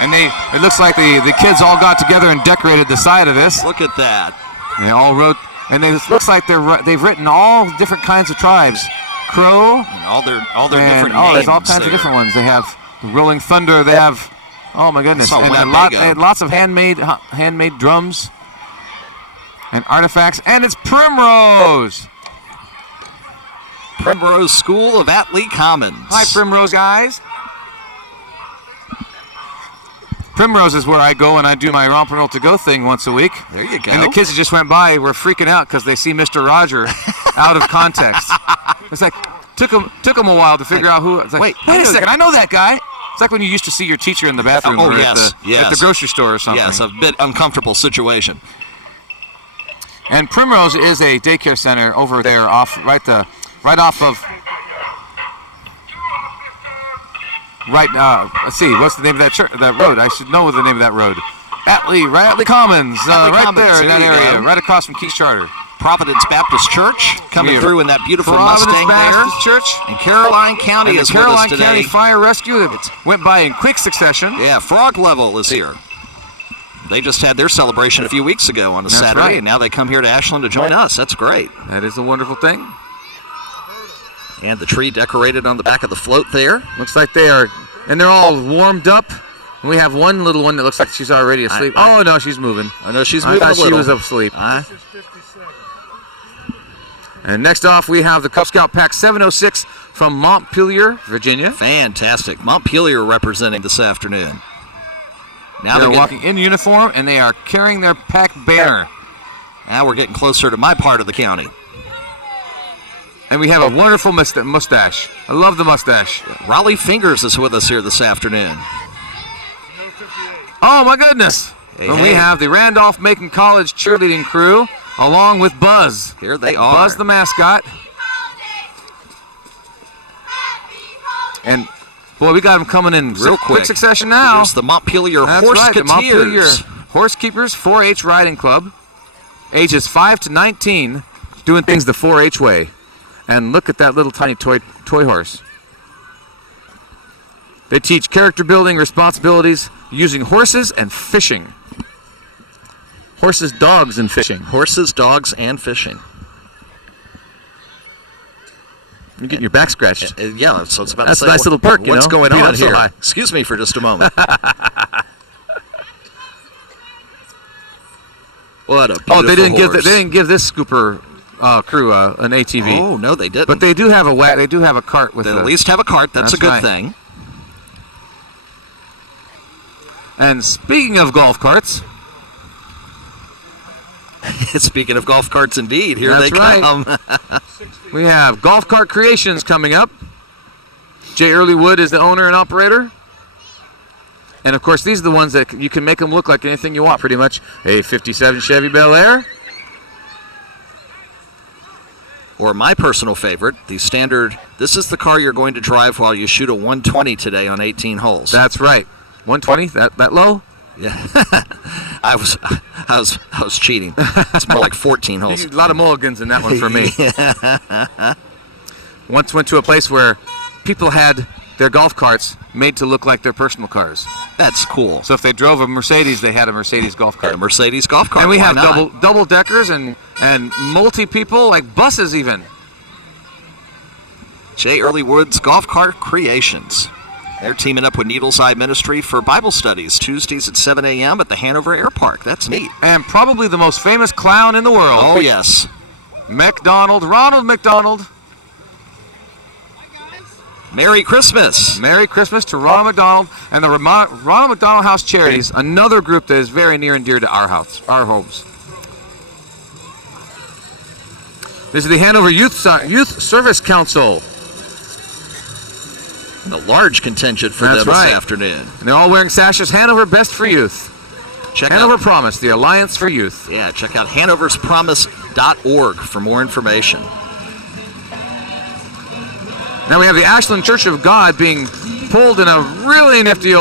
And it looks like the kids all got together and decorated the side of this. Look at that. And they all wrote, and it looks like they've written all different kinds of tribes. Crow. And all their different names. There's all kinds there. of different ones. They have the Rolling Thunder. They have, oh my goodness, and they had lots of handmade drums and artifacts. And it's Primrose. Primrose School of Atlee Commons. Hi, Primrose guys. Primrose is where I go and I do my Rompernol to go thing once a week. There you go. And the kids that just went by were freaking out because they see Mr. Roger out of context. It's like took them a while to figure out who. It's like, wait a second, I know that guy. It's like when you used to see your teacher in the bathroom or at the grocery store or something. Yes, a bit uncomfortable situation. And Primrose is a daycare center over there right off of. Let's see, what's the name of that road? I should know the name of that road. Atlee Commons, right there in that area, right across from Keys Charter. Providence Baptist Church coming through in that beautiful Mustang Baptist there. Church. And Caroline County is with us today. County Fire Rescue that went by in quick succession. Yeah, Frog Level is here. They just had their celebration a few weeks ago on a Saturday, right. And now they come here to Ashland to join us. That's great. That is a wonderful thing. And the tree decorated on the back of the float there. Looks like they are, and they're all warmed up. We have one little one that looks like she's already asleep. Oh, no, she's moving. I know she's moving I a thought little. she was asleep. And next off, we have the Cub Scout Pack 706 from Montpelier, Virginia. Fantastic. Montpelier representing this afternoon. Now they're walking in uniform, and they are carrying their pack banner. Now we're getting closer to my part of the county. And we have a wonderful mustache. I love the mustache. Raleigh Fingers is with us here this afternoon. Oh, my goodness. And we have the Randolph-Macon College cheerleading crew, along with Buzz. Here they are. Buzz the mascot. And, boy, we got them coming in real quick succession now. Here's the Montpelier Horseketeers. The Montpelier Horsekeepers 4-H Riding Club, ages 5 to 19, doing things the 4-H way. And look at that little tiny toy horse. They teach character building responsibilities using horses and fishing. Horses, dogs, and fishing. Horses, dogs, and fishing. You're getting your back scratched. Yeah, so it's about That's to say. a nice little perk, What's going on here? So Excuse me for just a moment. What a beautiful they didn't horse. give this scooper crew an ATV. Oh no, they didn't. But they do have a cart with. They at least have a cart. That's a good right. thing. And speaking of golf carts. Speaking of golf carts, indeed, here That's they come. We have Golf Cart Creations coming up. Jay Earlywood is the owner and operator. And, of course, these are the ones that you can make them look like anything you want, pretty much. A 57 Chevy Bel Air. Or my personal favorite, the standard, this is the car you're going to drive while you shoot a 120 today on 18 holes. That's right. 120, that low? Yeah. I was cheating. It's more like 14 holes. A lot of mulligans in that one for me. Once went to a place where people had their golf carts made to look like their personal cars. That's cool. So if they drove a Mercedes, they had a Mercedes golf cart. A Mercedes golf cart. And we have Why not? double deckers and multi people, like buses even. Jay Earlywood's Golf Cart Creations. They're teaming up with Needle's Eye Ministry for Bible studies Tuesdays at 7 a.m. at the Hanover Air Park. That's neat. And probably the most famous clown in the world. Oh, yes. Ronald McDonald. Merry Christmas. Merry Christmas to Ronald McDonald and the Ronald McDonald House Charities, another group that is very near and dear to our homes. This is the Hanover Youth Service Council. And a large contingent for them this afternoon. And they're all wearing sashes. Hanover Best for Youth. Hanover Promise, the Alliance for Youth. Yeah, check out hanoverspromise.org for more information. Now we have the Ashland Church of God being pulled in a really nifty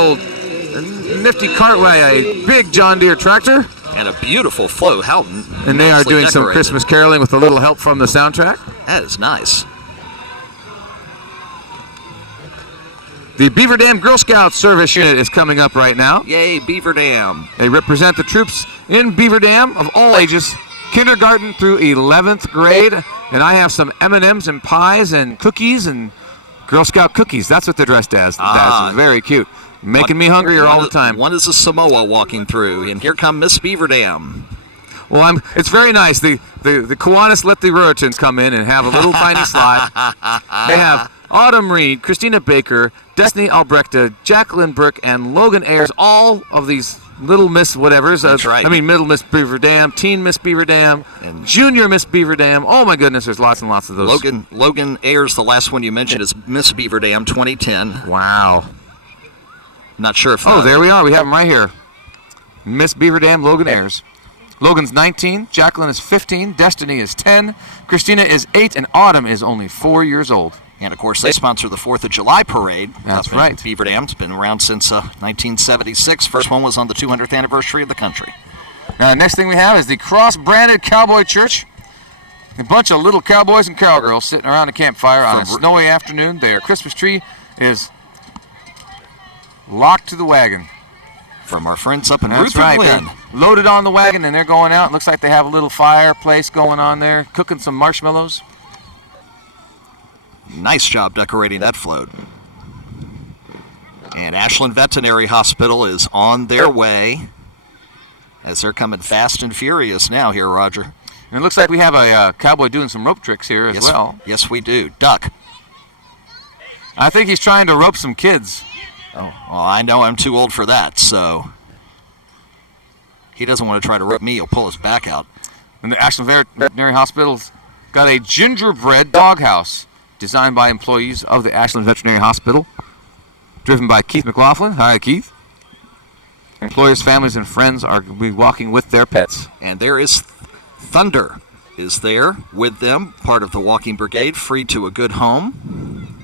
cart by a big John Deere tractor. And a beautiful flow. How And they are doing some Christmas caroling with a little help from the soundtrack. That is nice. The Beaver Dam Girl Scout Service Unit is coming up right now. Yay, Beaver Dam. They represent the troops in Beaver Dam of all ages, kindergarten through 11th grade. And I have some M&Ms and pies and cookies and Girl Scout cookies. That's what they're dressed as. That's very cute. Making me hungrier all the time. One is a Samoa walking through, and here come Miss Beaver Dam. Well, it's very nice. The Kiwanis let the Ruritans come in and have a little tiny slide. They have Autumn Reed, Christina Baker, Destiny Albrechta, Jacqueline Burke, and Logan Ayers, all of these Little Miss whatevers. That's right. I mean, Middle Miss Beaver Dam, Teen Miss Beaver Dam, and Junior Miss Beaver Dam. Oh, my goodness, there's lots and lots of those. Logan Ayers, the last one you mentioned, is Miss Beaver Dam 2010. Wow. Not sure if... Oh, there we are. We have them right here. Miss Beaver Dam, Logan Ayers. Logan's 19, Jacqueline is 15, Destiny is 10, Christina is 8, and Autumn is only 4 years old. And, of course, they sponsor the 4th of July parade. That's right. Beaver Dam's been around since 1976. First one was on the 200th anniversary of the country. Now, the next thing we have is the cross-branded Cowboy Church. A bunch of little cowboys and cowgirls sitting around a campfire on a snowy afternoon. Their Christmas tree is locked to the wagon. From our friends up in That's Rutherford right. Glen. They're loaded on the wagon, and they're going out. It looks like they have a little fireplace going on there, cooking some marshmallows. Nice job decorating that float. And Ashland Veterinary Hospital is on their way as they're coming fast and furious now here, Roger. And it looks like we have a cowboy doing some rope tricks here as well. Yes, we do. Duck. I think he's trying to rope some kids. Oh, well, I know I'm too old for that, so he doesn't want to try to rope me. He'll pull his back out. And the Ashland Veterinary Hospital's got a gingerbread doghouse designed by employees of the Ashland Veterinary Hospital, driven by Keith McLaughlin. Hi, Keith. Employers, families, and friends are going to be walking with their pets. And there is Thunder is there with them, part of the walking brigade, free to a good home.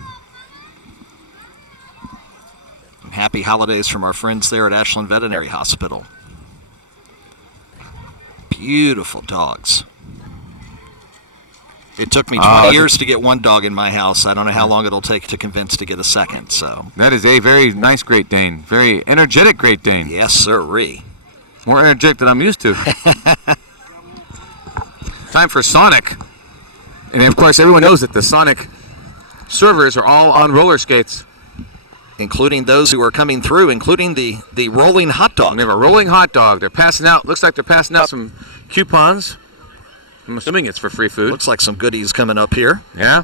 And happy holidays from our friends there at Ashland Veterinary Hospital. Beautiful dogs. It took me 20 years to get one dog in my house. I don't know how long it'll take to convince to get a second. So that is a very nice Great Dane. Very energetic Great Dane. Yes, sirree. More energetic than I'm used to. Time for Sonic. And, of course, everyone knows that the Sonic servers are all on roller skates. Including those who are coming through, including the rolling hot dog. They have a rolling hot dog. They're passing out, looks like they're passing out some coupons. I'm assuming it's for free food. Looks like some goodies coming up here. Yeah.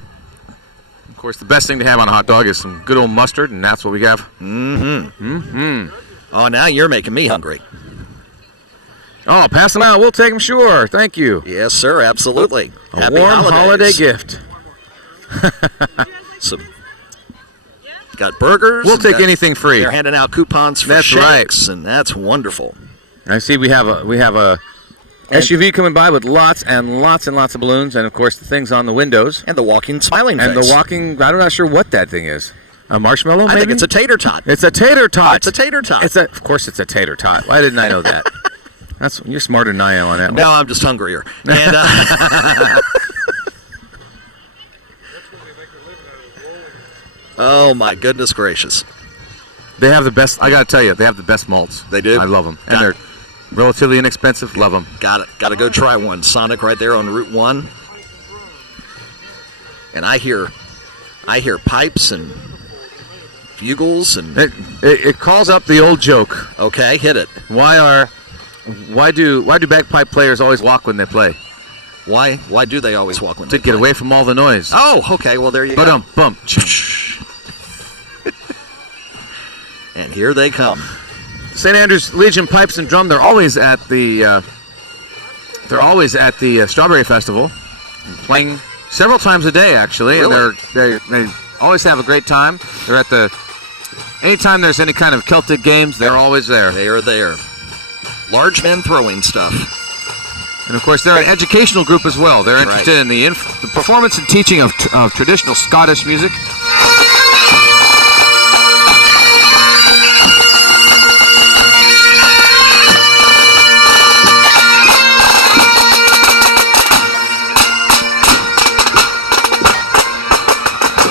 Of course, the best thing to have on a hot dog is some good old mustard, and that's what we have. Mm-hmm. Mm-hmm. Oh, now you're making me hungry. Oh, pass them out. We'll take them, sure. Thank you. Yes, sir, absolutely. A Happy warm holiday holidays. gift. Got burgers. We'll take anything free. They're handing out coupons for That's shakes, right. And that's wonderful. I see we have a SUV coming by with lots and lots and lots of balloons, and of course the things on the windows. And the walking smiling face. And the walking, I'm not sure what that thing is. A marshmallow, maybe? I think it's a tater tot. It's a tater tot. It's a tater tot. Of course it's a tater tot. Why didn't I know that? You're smarter than I am on that one. No, I'm just hungrier. And, oh, my goodness gracious. They have the best, I got to tell you, they have the best malts. They do? I love them. And they're relatively inexpensive. Love them. Got to go try one. Sonic right there on Route 1. And I hear pipes and bugles and it calls up the old joke. Okay, hit it. Why do bagpipe players always walk when they play? Why do they always walk when they play? To get away from all the noise. Oh, okay. Well, there you go. Bump. And here they come. St. Andrews Legion Pipes and Drum. They're always at the Strawberry Festival, playing several times a day actually, Really? And they always have a great time. They're at anytime there's any kind of Celtic games, they're always there. They are there. Large men throwing stuff. And of course, they're an educational group as well. They're interested in the performance and teaching of traditional Scottish music.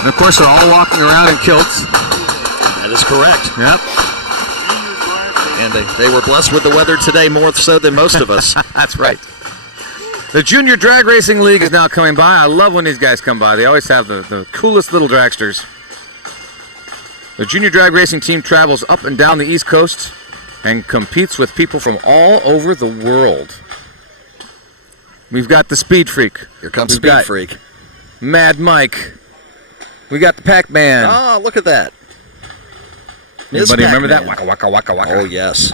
And of course, they're all walking around in kilts. That is correct. Yep. And they were blessed with the weather today more so than most of us. That's right. The Junior Drag Racing League is now coming by. I love when these guys come by. They always have the coolest little dragsters. The Junior Drag Racing team travels up and down the East Coast and competes with people from all over the world. We've got the Speed Freak. Here comes Speed Freak. Mad Mike. We got the Pac-Man. Oh, look at that. Anybody remember that? Waka, waka, waka, waka. Oh, yes.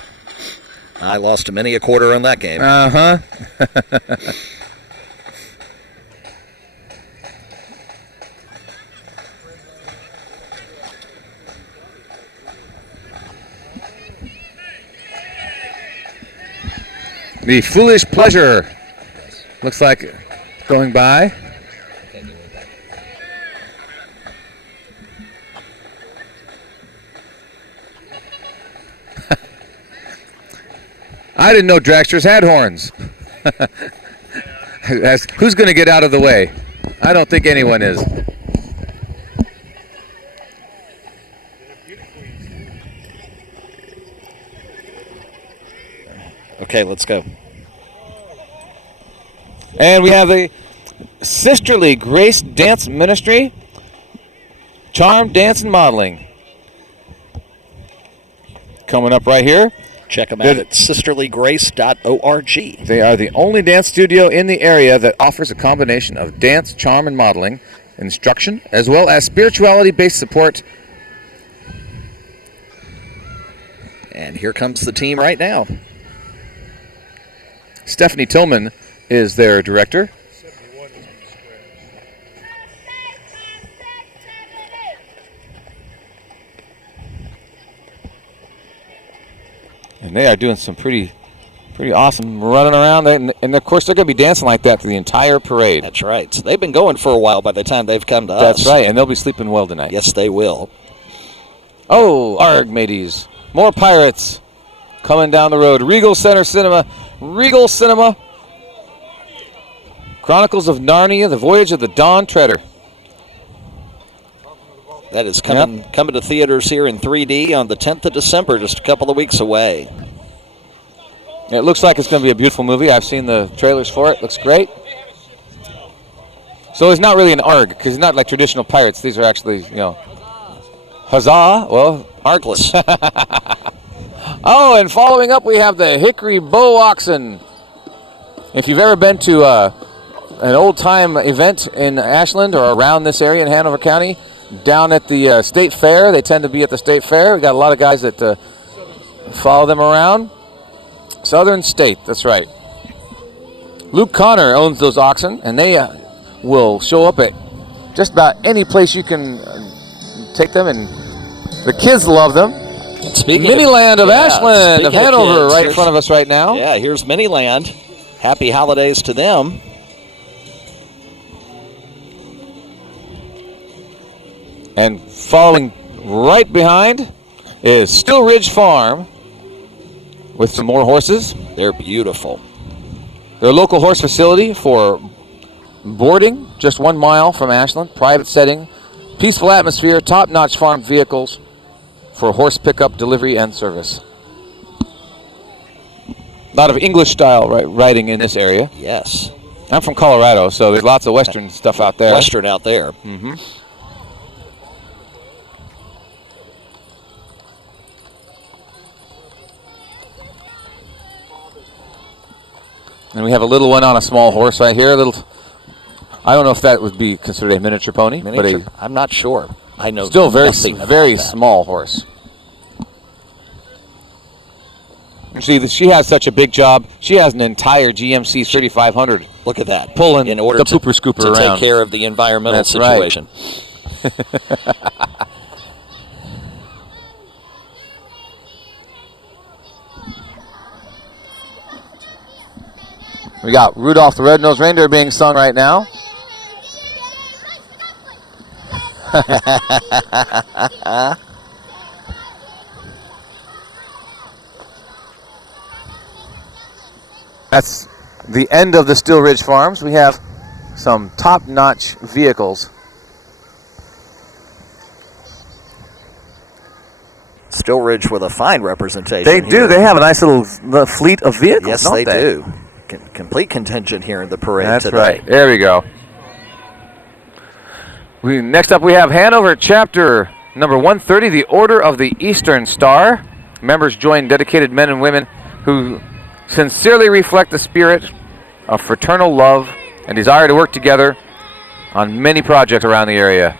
I lost many a quarter on that game. Uh-huh. The Foolish Pleasure. Looks like going by. I didn't know dragsters had horns. Who's going to get out of the way? I don't think anyone is. Okay, let's go. And we have the Sisterly Grace Dance Ministry, Charm, Dance, and Modeling. Coming up right here. Check them out at sisterlygrace.org. They are the only dance studio in the area that offers a combination of dance, charm, and modeling instruction, as well as spirituality-based support. And here comes the team right now. Stephanie Tillman is their director. And they are doing some pretty awesome running around. And of course, they're going to be dancing like that through the entire parade. That's right. So they've been going for a while by the time they've come to us. That's right, and they'll be sleeping well tonight. Yes, they will. Oh, arg, mateys. More pirates coming down the road. Regal Cinema. Chronicles of Narnia, The Voyage of the Dawn Treader. That is coming to theaters here in 3D on the 10th of December, just a couple of weeks away. It looks like it's going to be a beautiful movie. I've seen the trailers for it. Looks great. So it's not really an ARG, because it's not like traditional pirates. These are actually, huzzah. Well, Argless. Oh, and following up, we have the Hickory Bow Oxen. If you've ever been to an old-time event in Ashland or around this area in Hanover County, down at the State Fair, they tend to be at the State Fair. We got a lot of guys that follow them around. Southern State, that's right. Luke Connor owns those oxen, and they will show up at just about any place you can take them, and the kids love them. Miniland of Ashland, of Hanover, right in front of us right now. Yeah, here's Miniland. Happy holidays to them. And following right behind is Still Ridge Farm with some more horses. They're beautiful. Their local horse facility for boarding, just 1 mile from Ashland. Private setting, peaceful atmosphere, top-notch farm vehicles for horse pickup, delivery, and service. A lot of English-style riding in this area. Yes. I'm from Colorado, so there's lots of Western stuff out there. Western out there. Mm-hmm. And we have a little one on a small horse right here. I don't know if that would be considered a miniature pony. Miniature? But I'm not sure. I know still very that. Small horse. See, she has such a big job. She has an entire GMC 3500. Look at that. Pulling in order the pooper scooper to around. Take care of the environmental situation. Right. We got Rudolph the Red-Nosed Reindeer being sung right now. That's the end of the Still Ridge Farms. We have some top-notch vehicles. Still Ridge with a fine representation. They do. here. They have a nice little fleet of vehicles. Yes, don't they do. Complete contingent here in the parade That's today. right. There we go. Next up, we have Hanover Chapter number 130, the Order of the Eastern Star. Members join dedicated men and women who sincerely reflect the spirit of fraternal love and desire to work together on many projects around the area.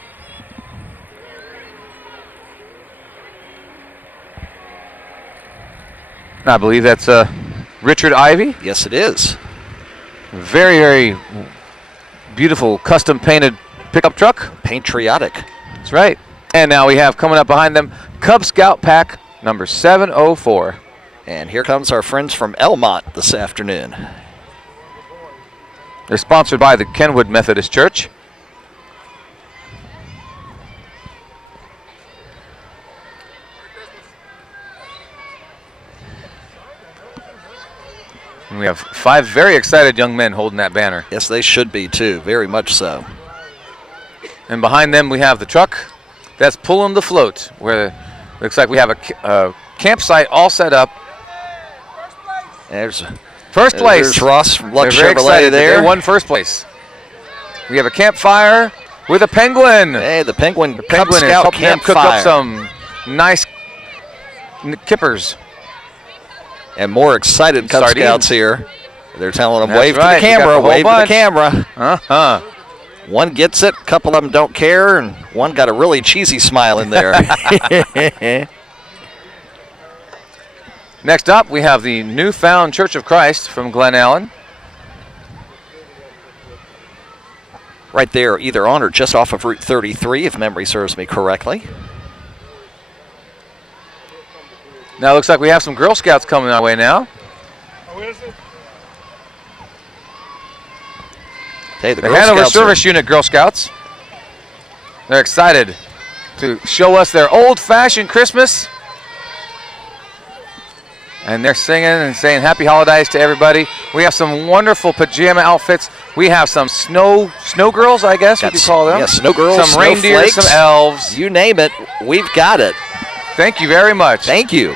I believe that's Richard Ivy. Yes, it is. Very, very beautiful custom painted pickup truck. Patriotic. That's right. And now we have coming up behind them Cub Scout Pack number 704. And here comes our friends from Elmont this afternoon. They're sponsored by the Kenwood Methodist Church. And we have 5 very excited young men holding that banner. Yes, they should be too, very much so. And behind them we have the truck that's pulling the float, where looks like we have a campsite all set up. There's First place. There's Ross from Luck They're very Chevrolet excited that there. They won first place. We have a campfire with a penguin. Hey, the Penguin, The penguin is Scout helping them cook campfire. up some nice kippers. And more excited Cub Sardines. Scouts here. They're telling them, That's wave right. to the We got camera, the whole wave to the bunch. camera. Uh-huh. One gets it, a couple of them don't care, and one got a really cheesy smile in there. Next up, we have the Newfound Church of Christ from Glen Allen. Right there, either on or just off of Route 33, if memory serves me correctly. Now it looks like we have some Girl Scouts coming our way now. Oh, is it? Hey, the The Girl Hanover Scouts Service Unit Girl Scouts. They're excited to show us their old-fashioned Christmas. And they're singing and saying happy holidays to everybody. We have some wonderful pajama outfits. We have some snow girls, I guess we could call them. Yeah, snow girls, some reindeer, snowflakes. some elves. You name it, we've got it. Thank you very much. Thank you.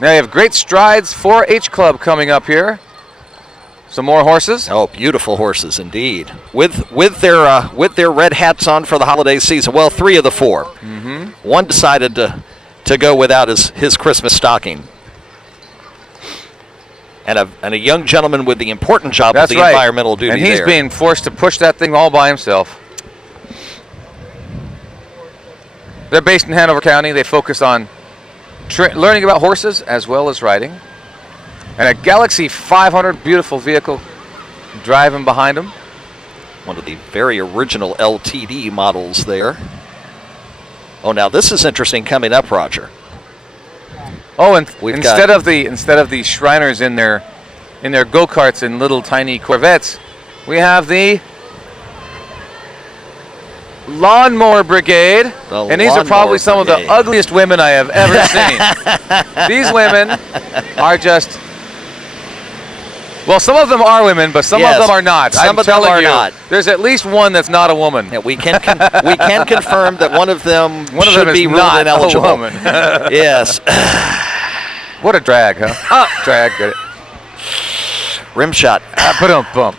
Now you have Great Strides 4-H Club coming up here. Some more horses. Oh, beautiful horses indeed. With their red hats on for the holiday season. Well, 3 of the 4. Mm-hmm. One decided to go without his Christmas stocking. And a young gentleman with the important job That's of the right. environmental duty And he's there. being forced to push that thing all by himself. They're based in Hanover County. They focus on learning about horses as well as riding. And a Galaxy 500, beautiful vehicle driving behind them. One of the very original LTD models there. Oh, now this is interesting coming up, Roger. Oh, and We've instead of the Shriners in their go-karts and little tiny Corvettes, we have the Lawnmower Brigade. And these are probably some of the ugliest women I have ever seen. These women are just... Well, some of them are women, but some of them are not. Some of them are not. There's at least one that's not a woman. Yeah, we can confirm that one of them should is be ruled not ineligible. a woman. Yes. What a drag, huh? Drag, get it. Rim shot. Bump.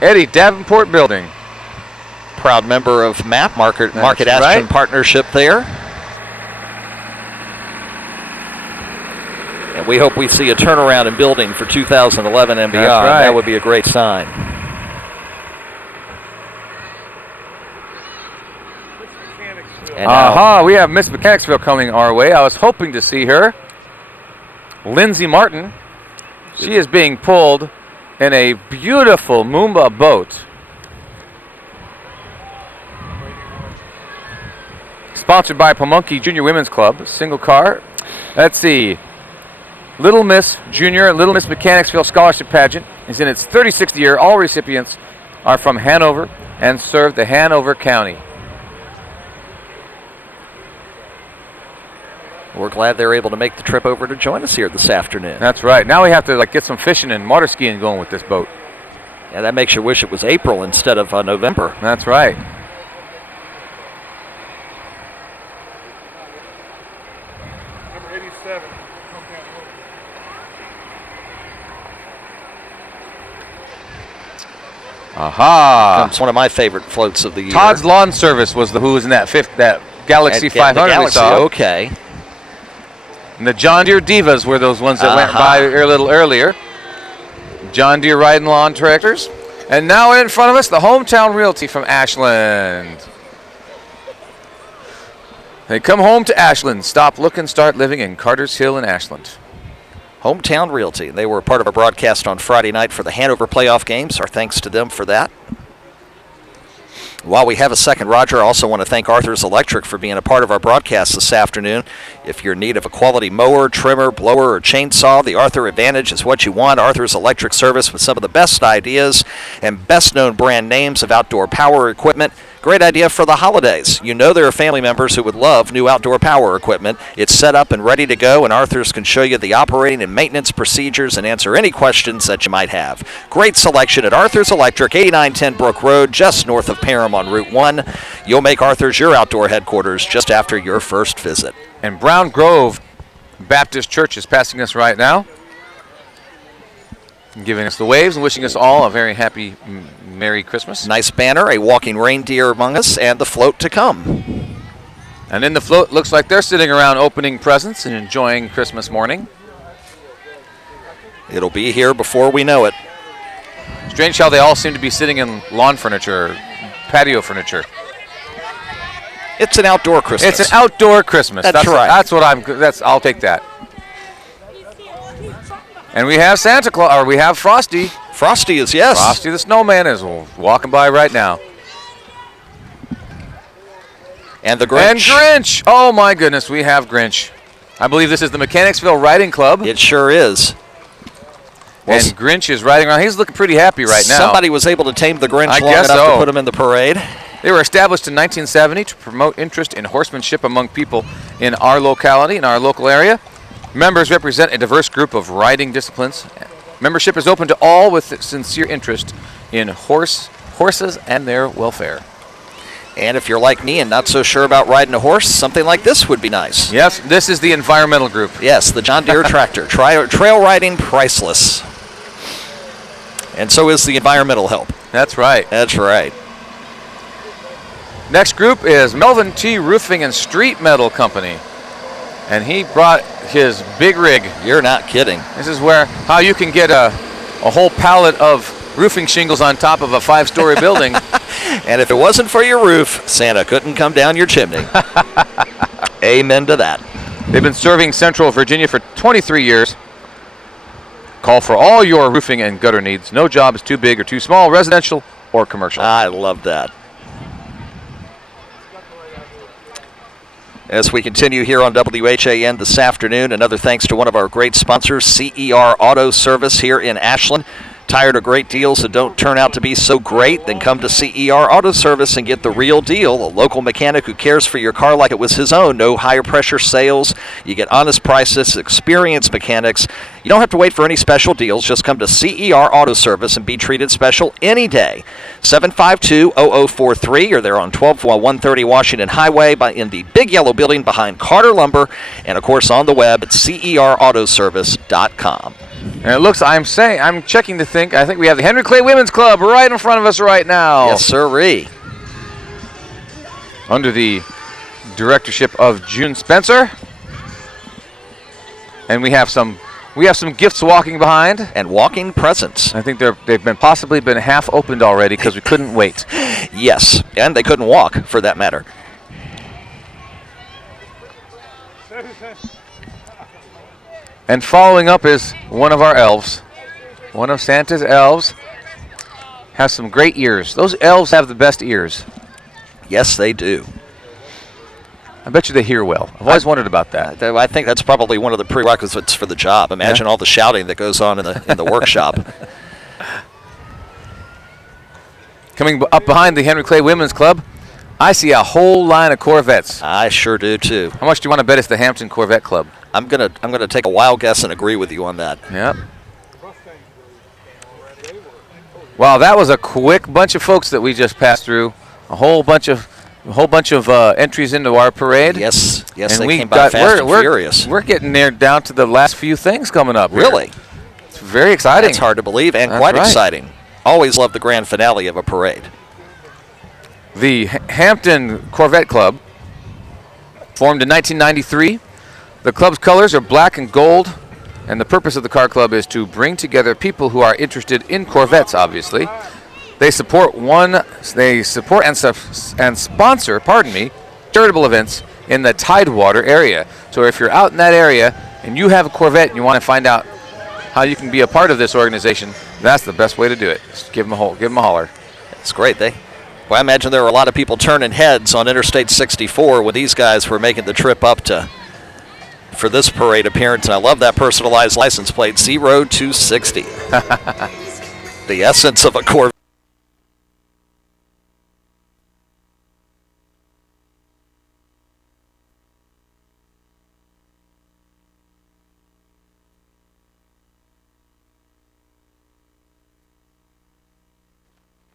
Eddie Davenport Building. Proud member of MAP, Market That's Ashland right. Partnership there. And we hope we see a turnaround in building for 2011 and beyond. That's right. That would be a great sign. And now, We have Miss Mechanicsville coming our way. I was hoping to see her. Lindsay Martin. She is being pulled in a beautiful Moomba boat. Sponsored by Pamunkey Junior Women's Club, single car. Let's see. Little Miss Junior, Little Miss Mechanicsville Scholarship Pageant is in its 36th year. All recipients are from Hanover and serve the Hanover County. we're glad they're able to make the trip over to join us here this afternoon. That's right. Now we have to get some fishing and water skiing going with this boat. Yeah, that makes you wish it was April instead of November. That's right. Number 87. Hometown Olde. Aha! It's one of my favorite floats of the year. Todd's Lawn Service was who was in that Galaxy 500 the we Galaxy, saw. okay. And the John Deere Divas were those ones that went by a little earlier. John Deere riding lawn tractors. And now in front of us, the Hometown Realty from Ashland. They come home to Ashland. Stop, look, and start living in Carter's Hill in Ashland. Hometown Realty. They were part of our broadcast on Friday night for the Hanover playoff games. Our thanks to them for that. While we have a second, Roger, I also want to thank Arthur's Electric for being a part of our broadcast this afternoon. If you're in need of a quality mower, trimmer, blower, or chainsaw, the Arthur Advantage is what you want. Arthur's Electric Service with some of the best ideas and best-known brand names of outdoor power equipment. Great idea for the holidays. You know there are family members who would love new outdoor power equipment. It's set up and ready to go, and Arthur's can show you the operating and maintenance procedures and answer any questions that you might have. Great selection at Arthur's Electric, 8910 Brook Road, just north of Parham on Route 1. You'll make Arthur's your outdoor headquarters just after your first visit. And Brown Grove Baptist Church is passing us right now, giving us the waves and wishing us all a very happy Merry Christmas. Nice banner, a walking reindeer among us, and the float to come. And in the float, looks like they're sitting around opening presents and enjoying Christmas morning. It'll be here before we know it. Strange how they all seem to be sitting in lawn furniture, patio furniture. It's an outdoor Christmas. It's an outdoor Christmas. That's right. I'll take that. And we have Santa Claus, or we have Frosty. Frosty is, yes. Frosty the Snowman is walking by right now. And the Grinch. And Grinch. Oh, my goodness, we have Grinch. I believe this is the Mechanicsville Riding Club. It sure is. Well, and Grinch is riding around. He's looking pretty happy right now. Somebody was able to tame the Grinch I long guess enough so. to put him in the parade. They were established in 1970 to promote interest in horsemanship among people in our locality, in our local area. Members represent a diverse group of riding disciplines. Membership is open to all with sincere interest in horses and their welfare. And if you're like me and not so sure about riding a horse, something like this would be nice. Yes, this is the environmental group. Yes, the John Deere tractor. Trail riding priceless. And so is the environmental help. That's right. That's right. Next group is Melvin T. Roofing and Street Metal Company. And he brought his big rig. You're not kidding. This is how you can get a whole pallet of roofing shingles on top of a 5-story building. And if it wasn't for your roof, Santa couldn't come down your chimney. Amen to that. They've been serving Central Virginia for 23 years. Call for all your roofing and gutter needs. No job is too big or too small, residential or commercial. I love that. As we continue here on WHAN this afternoon, another thanks to one of our great sponsors, CER Auto Service here in Ashland. Tired of great deals that don't turn out to be so great? Then come to CER Auto Service and get the real deal. A local mechanic who cares for your car like it was his own. No higher pressure sales. You get honest prices, experienced mechanics. You don't have to wait for any special deals. Just come to CER Auto Service and be treated special any day. 752-0043, or they're on 130 Washington Highway in the big yellow building behind Carter Lumber, and of course on the web at CERautoservice.com. And it looks, I'm checking to think, I think we have the Henry Clay Women's Club right in front of us right now. Yes, sirree. Under the directorship of June Spencer. And we have some gifts walking behind. And walking presents. I think they've been possibly been half opened already because we couldn't wait. Yes, and they couldn't walk for that matter. And following up is one of our elves. One of Santa's elves has some great ears. Those elves have the best ears. Yes, they do. I bet you they hear well. I've always wondered about that. I think that's probably one of the prerequisites for the job. Imagine all the shouting that goes on in the workshop. Coming up behind the Henry Clay Women's Club, I see a whole line of Corvettes. I sure do too. How much do you want to bet it's the Hampton Corvette Club? I'm gonna take a wild guess and agree with you on that. Yep. Wow, that was a quick bunch of folks that we just passed through. A whole bunch of entries into our parade. Yes, And they we came by fast and we're, furious. We're getting there down to the last few things coming up. Really? Here. It's very exciting. It's hard to believe and That's quite right. exciting. Always love the grand finale of a parade. The Hampton Corvette Club, formed in 1993. The club's colors are black and gold, and the purpose of the car club is to bring together people who are interested in Corvettes, obviously. They support and sponsor, charitable events in the Tidewater area. So if you're out in that area and you have a Corvette and you want to find out how you can be a part of this organization, that's the best way to do it. Just give them a holler. It's great. Well, I imagine there were a lot of people turning heads on Interstate 64 when these guys were making the trip up for this parade appearance. And I love that personalized license plate, 0260. The essence of a Corvette.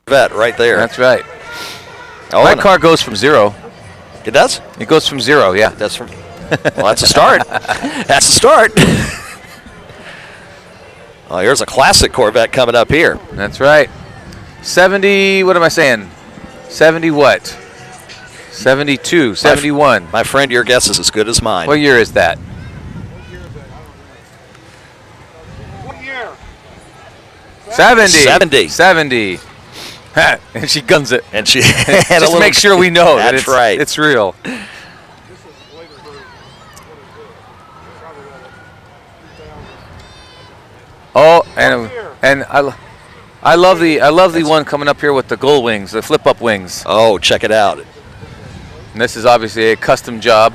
Right there. That's right. Oh, My car goes from 0. It does? It goes from 0, yeah. Well, that's a start. That's a start. Oh, here's a classic Corvette coming up here. That's right. 70, what am I saying? 70 what? 72, 71. My friend, your guess is as good as mine. What year is that? What year? 70. 70. And she guns it. And she just to make sure we know that that's right. It's real. This is later version. What is this? Probably 2000. Oh, and I love the one coming up here with the gull wings, the flip up wings. Oh, check it out. And this is obviously a custom job.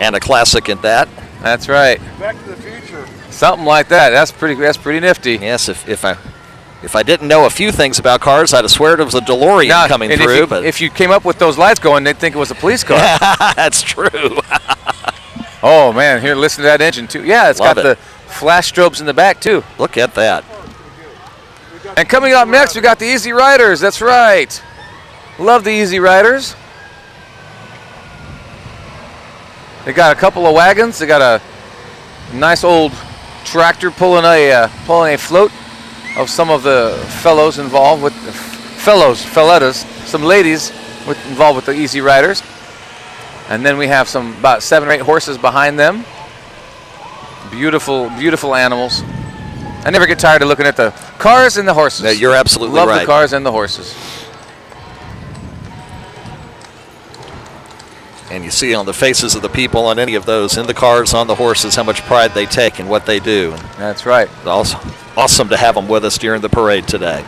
And a classic at that. That's right. Back to the Future. Something like that. That's pretty nifty. Yes, if I didn't know a few things about cars, I'd have swear it was a DeLorean coming through. If you came up with those lights going, they'd think it was a police car. That's true. Oh man, here, listen to that engine too. Yeah, it's got the flash strobes in the back too. Look at that. And coming up next, we got the Easy Riders. That's right. Love the Easy Riders. They got a couple of wagons. They got a nice old tractor pulling a float of some of the fellows involved with fellettas, some ladies involved with the Easy Riders. And then we have about 7 or 8 horses behind them. Beautiful, beautiful animals. I never get tired of looking at the cars and the horses. No, you're absolutely right. Love right. the cars and the horses. And you see on the faces of the people on any of those, in the cars, on the horses, how much pride they take in what they do. That's right. It's awesome to have them with us during the parade today.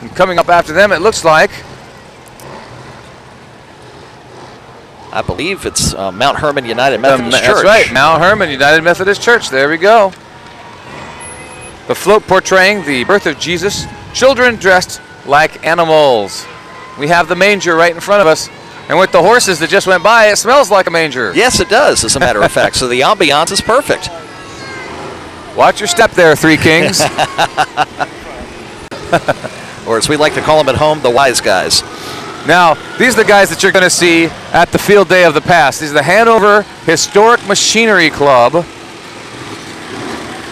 And coming up after them, it looks like, I believe it's Mount Hermon United Methodist Church. That's right, Mount Hermon United Methodist Church. There we go. The float portraying the birth of Jesus, children dressed like animals. We have the manger right in front of us. And with the horses that just went by, it smells like a manger. Yes, it does, as a matter of fact. So the ambiance is perfect. Watch your step there, Three Kings. Or as we like to call them at home, the wise guys. Now, these are the guys that you're going to see at the field day of the past. These are the Hanover Historic Machinery Club.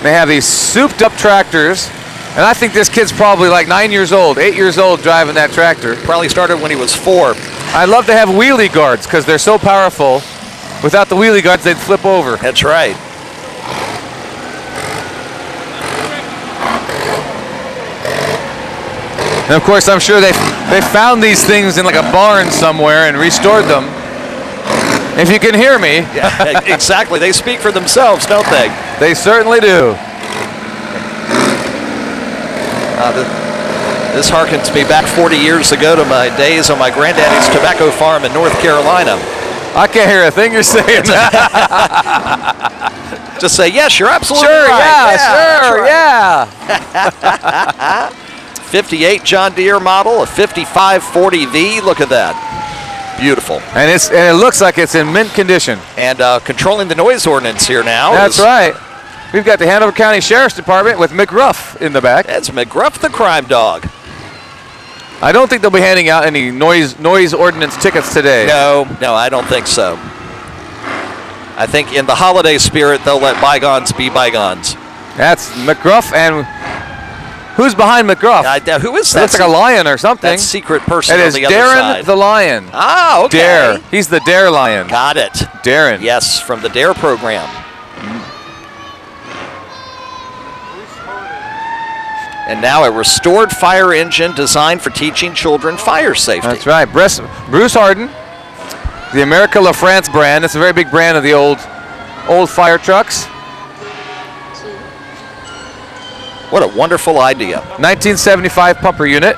They have these souped up tractors. And I think this kid's probably like 9 years old, 8 years old driving that tractor. Probably started when he was 4. I love to have wheelie guards because they're so powerful. Without the wheelie guards, they'd flip over. That's right. And of course, I'm sure they found these things in like a barn somewhere and restored them. If you can hear me. Yeah, exactly. They speak for themselves, don't they? They certainly do. This harkens me back 40 years ago to my days on my granddaddy's tobacco farm in North Carolina. I can't hear a thing you're saying. Just say, yes, you're absolutely sure, right. Yeah. 58 John Deere model, a 5540V. Look at that. Beautiful. And it looks like it's in mint condition. And controlling the noise ordinance here now. That's right. We've got the Hanover County Sheriff's Department with McGruff in the back. That's McGruff the crime dog. I don't think they'll be handing out any noise ordinance tickets today. No, I don't think so. I think in the holiday spirit, they'll let bygones be bygones. That's McGruff, and who's behind McGruff? Who is It that? looks like a lion or something. That secret person It on is the other Darren side. the Lion. Ah, okay. Dare. He's the Dare Lion. Got it. Darren. Yes, from the Dare program. And now a restored fire engine designed for teaching children fire safety. That's right. Bruce Harden, the America La France brand. It's a very big brand of the old fire trucks. What a wonderful idea. 1975 pumper unit.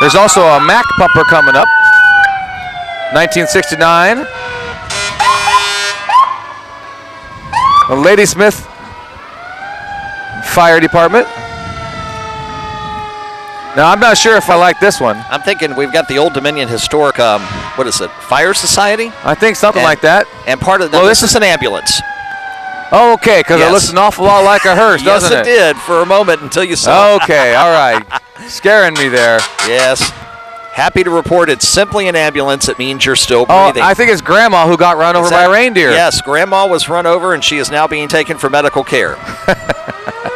There's also a Mack pumper coming up. 1969. A Ladysmith Fire Department. Now, I'm not sure if I like this one. I'm thinking we've got the Old Dominion Historic, what is it, Fire Society? I think something like that. And part of this is an ambulance. Oh, okay, because Yes. it looks an awful lot like a hearse, doesn't Yes, it did for a moment until you saw it. Okay, all right. Scaring me there. Yes. Happy to report it's simply an ambulance. It means you're still Oh, breathing. I think it's Grandma who got run over by a reindeer. Yes, Grandma was run over and she is now being taken for medical care.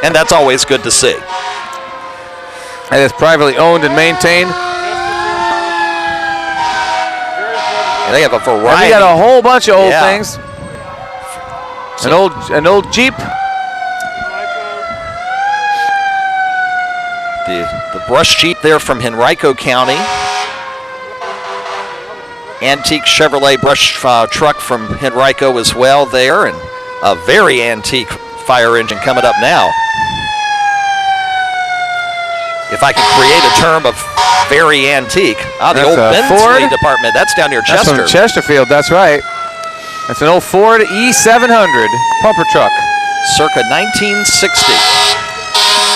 And that's always good to see. And it's privately owned and maintained. And they have a And variety. we got a whole bunch of old Yeah. things. An old Jeep. The brush Jeep there from Henrico County. Antique Chevrolet brush truck from Henrico as well there. And a very antique fire engine coming up now. If I could create a term of very antique. The That's old a Bensley Ford? department. That's down near That's Chester. from Chesterfield, that's right. That's an old Ford E700 pumper truck. Circa 1960.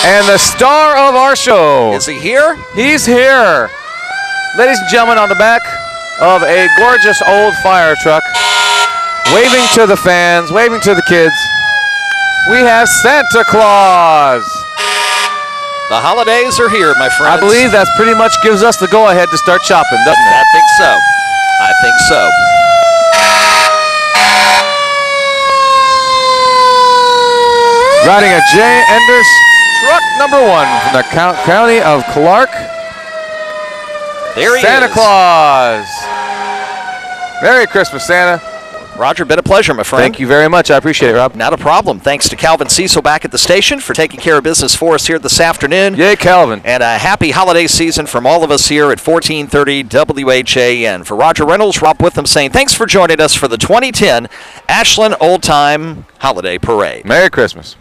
And the star of our show. Is he here? He's here. Ladies and gentlemen, on the back of a gorgeous old fire truck, waving to the fans, waving to the kids, we have Santa Claus. The holidays are here, my friends. I believe that pretty much gives us the go-ahead to start shopping, doesn't it? I think so. I think so. Riding a J. Enders truck number 1 from the county of Clark. There he Santa is. Claus. Merry Christmas, Santa. Roger, been a pleasure, my friend. Thank you very much. I appreciate it, Rob. Not a problem. Thanks to Calvin Cecil back at the station for taking care of business for us here this afternoon. Yay, Calvin. And a happy holiday season from all of us here at 1430 WHAN. For Roger Reynolds, Rob Witham saying thanks for joining us for the 2010 Ashland Old Time Holiday Parade. Merry Christmas.